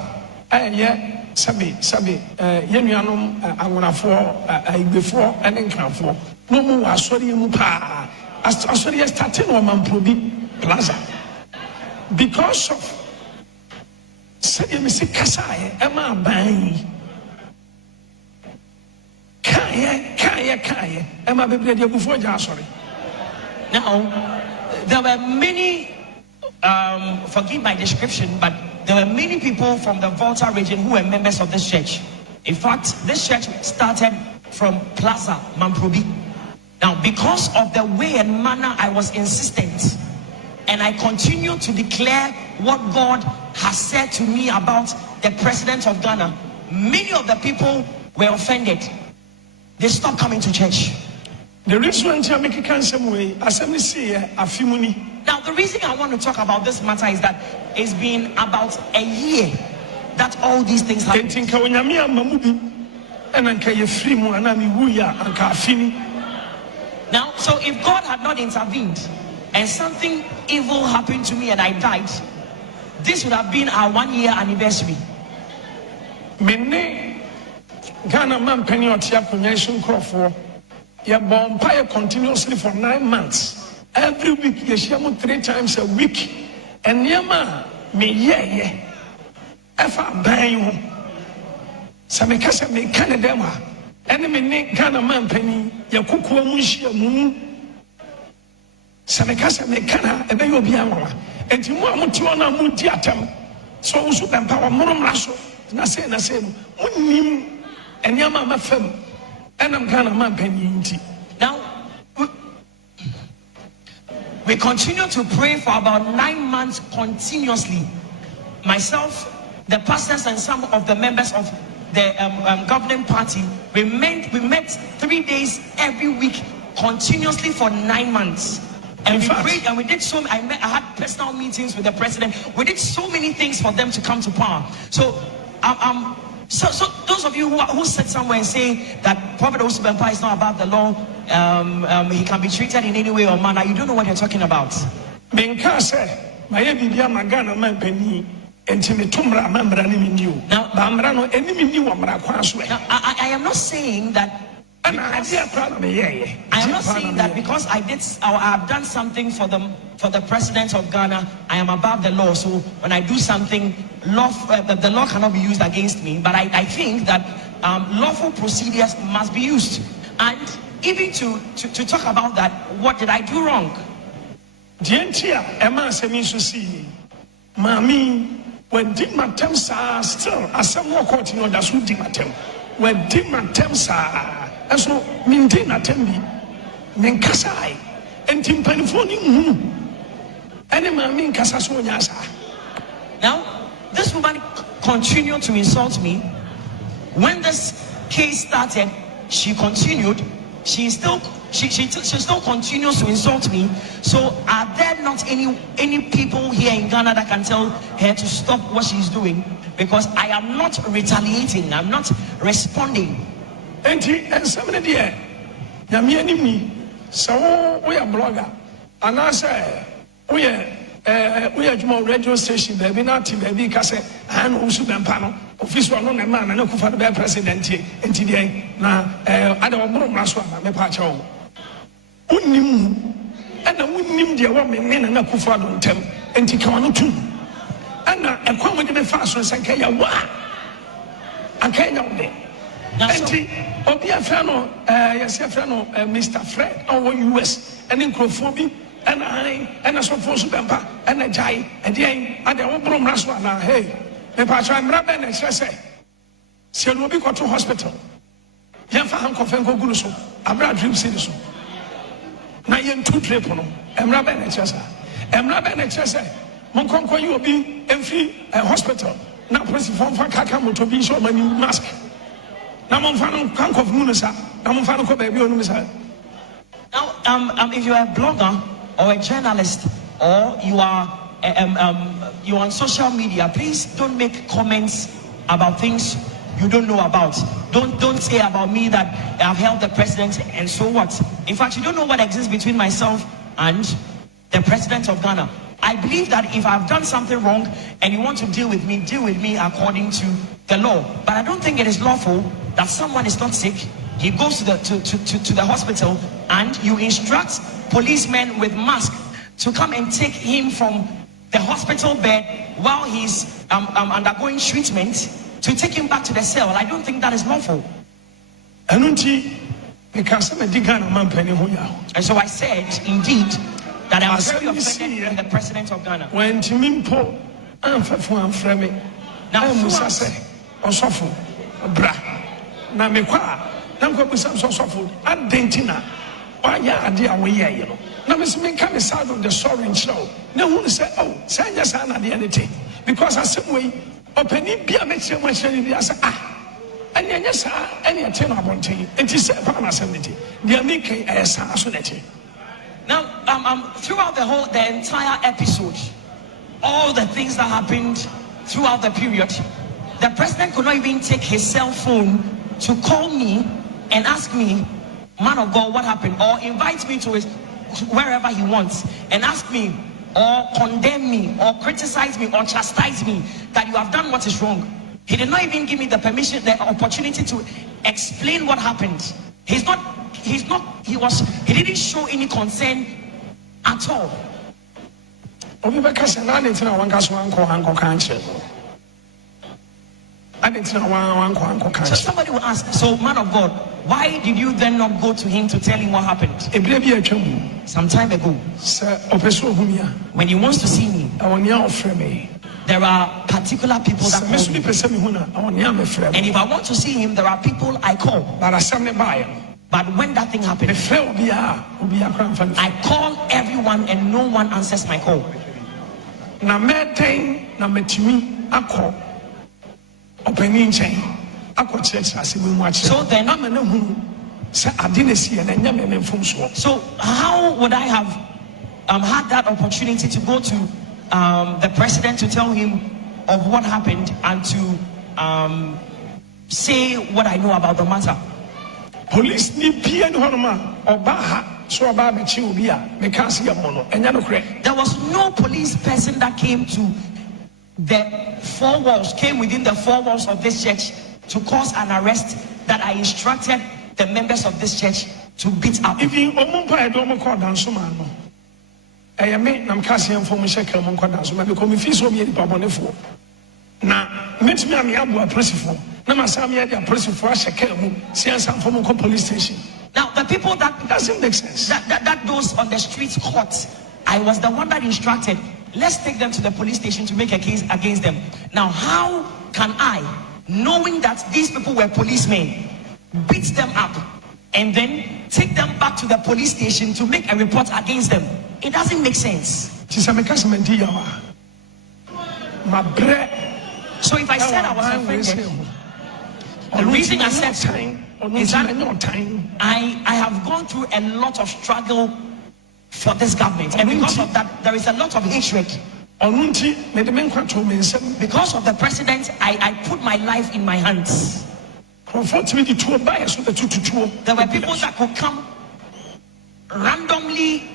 before and in Cranford. No more, sorry, starting on Mamprobi Plaza. Because of say, Missy Kasai, Emma Bang. Kaya, Emma Biblia before Jasori. Now, there were many, forgive my description, but there were many people from the Volta region who were members of this church. In fact, this church started from Plaza Mamprobi. Now, because of the way and manner I was insistent, and I continued to declare what God has said to me about the president of Ghana, many of the people were offended. They stopped coming to church. The reason I'm making some way, as I say, a few money. Now, the reason I want to talk about this matter is that it's been about a year that all these things happened. Now, so if God had not intervened and something evil happened to me and I died, this would have been our 1 year anniversary. Ghana man penny or Tiapunation Crawford. You're born continuously for 9 months. Every week, you share 3 times a week. And Yama, me, yeah. If I buy you, some casa me Canada, enemy Ghana man penny, Yakuku Mushia Moon. Some casa me Cana, and then you'll be our. And you want to honor Muntiatam. So Owusu Bempah, Morom Raso, Nase, and Yama Mafem. And I'm Ghana man penny. Now, we continue to pray for about 9 months continuously. Myself, the pastors, and some of the members of the governing party, we met 3 days every week continuously for 9 months. And we prayed, and we did I had personal meetings with the president. We did so many things for them to come to power. So those of you who sit somewhere and say that Prophet Owusu Bempah is not above the law, he can be treated in any way or manner, you don't know what you're talking about. Now, I am not saying that And I am not saying that because I have done something for the president of Ghana, I am above the law. So when I do something, the law cannot be used against me. But I think that lawful procedures must be used. And even to talk about that, what did I do wrong? Mami, when did my temps still as some more court, you know, that's who did my temp. When did my temps and so maintain a tembi, Menkasai, and Timpaniphone, and a mammy Casasoyasa. Now, this woman continued to insult me. When this case started, she continued. She still continues to insult me. So are there not any people here in Ghana that can tell her to stop what she's doing? Because I am not retaliating. I'm not responding. And somebody there, me. So we are blogger, and I say we are Juma radio station. Baby, not baby, cause Rev Owusu Bempah office one on a man and a for the president. And today, now I don't know my patch. Unim and I wouldn't name the woman and a kufa don't tell and Tikano too. And I come with the fast ones and Kaya wa. I can't know me. And Obia Frano, yes, Mr. Fred, our US, and in Crophobia, and I saw Owusu Bempah, and a Jai, and the and the Obrom Raswana. Hey, the patch I'm Rabban and say, she will be got to hospital. Yafa Hankofenko Guruso, Abra Dream Citizen. Na yen two trepono emra ben echesa monkonko you obi emfi hospital na presi fon fa kaka moto bi so mani mask na monfa no kanko funu sa na monfa no ko ba bi onu sa. Now if you are a blogger or a journalist or you are you're on social media, please don't make comments about things you don't know about. Don't say about me that I've held the president and so what. In fact, you don't know what exists between myself and the president of Ghana. I believe that if I've done something wrong and you want to deal with me according to the law. But I don't think it is lawful that someone is not sick, he goes to the hospital, and you instruct policemen with masks to come and take him from the hospital bed while he's undergoing treatment, to take him back to the cell. I don't think that is lawful. And so I said, indeed, that I was very offended with the president of Ghana. When Timimpo, I'm frame. Now, Osofo, Bra, Namekwa, Namko Sam Sofo, and Dentina, Waya, dear way, now, Miss Minka is out of the soaring show. No one said, oh, send your son at the end. Because I said, way, open it, be a mixture, my shady, I said, and yes, any attempt upon tea, and she said, Pana 70, the Amike as Asoneti. Now, throughout the entire episode, all the things that happened throughout the period, the president could not even take his cell phone to call me and ask me, man of God, what happened? Or invite me to wherever he wants and ask me, or condemn me, or criticize me, or chastise me that you have done what is wrong. He did not even give me the permission, the opportunity to explain what happened. He didn't show any concern at all. So somebody will ask, so man of God, why did you then not go to him to tell him what happened? Some time ago, when he wants to see me, there are particular people that call me. And if I want to see him, there are people I call. But when that thing happened, I call everyone and no one answers my call. So how would I have had that opportunity to go to the president to tell him of what happened and to say what I know about the matter? Police need Piano Obaha. There was no police person that came to came within the four walls of this church to cause an arrest that I instructed the members of this church to beat up. Even Omumpa I don't call down so man. I am I'm casting information come on dance because if he's me for now meet me a pressing now my son a pressing for us see some from police station. Now the people that doesn't make sense that those on the streets caught, I was the one that instructed, let's take them to the police station to make a case against them. Now how can I, knowing that these people were policemen, beat them up and then take them back to the police station to make a report against them? It doesn't make sense. So if I said I was offended, the reason I said so is that I have gone through a lot of struggle for this government, and because of that there is a lot of hatred. Because of the president, I put my life in my hands. There were people that could come randomly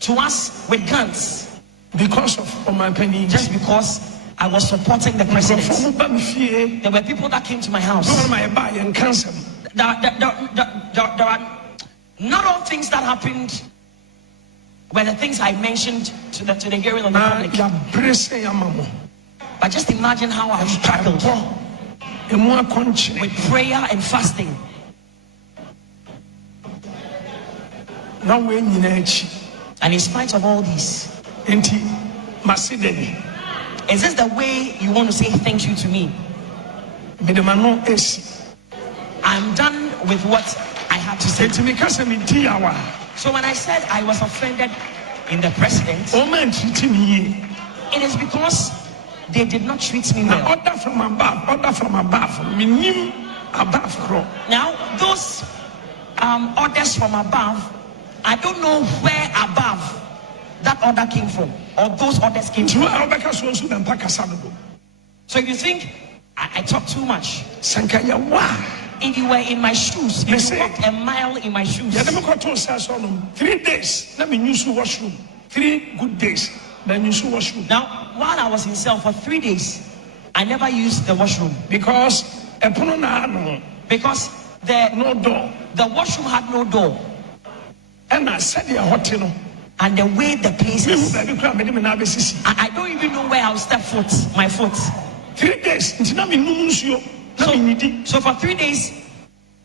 to us with guns because of my opinion, just because I was supporting the president. There were people that came to my house. There are not all things that happened were the things I mentioned to the hearing of the public. But just imagine how I've struggled with prayer and fasting. And in spite of all this, is this the way you want to say thank you to me? I'm done with what I had to say. So when I said I was offended in the president, it is because they did not treat me well. Order from above. Now those orders from above, I don't know where above that order came from, or those orders came from. So if you think I talk too much, if you were in my shoes, if you walked a mile in my shoes, 3 days, let me use the washroom. 3 good days, then use the washroom. Now, while I was in cell for 3 days, I never used the washroom because the no door. The washroom had no door. And I said, and the way the place is, I don't even know where I'll step my foot. 3 days. So for 3 days,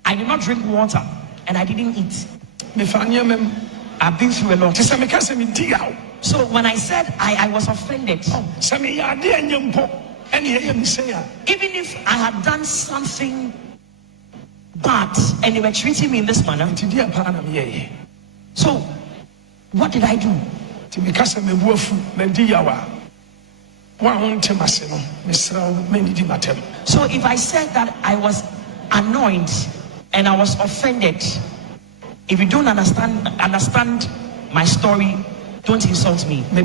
I did not drink water and I didn't eat. I've been through a lot. So when I said I was offended, even if I had done something bad and they were treating me in this manner, so what did I do? So if I said that I was annoyed and I was offended, if you don't understand my story, don't insult me. Now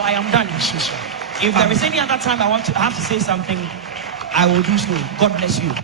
I am done. If there is any other time I have to say something, I will do so. God bless you.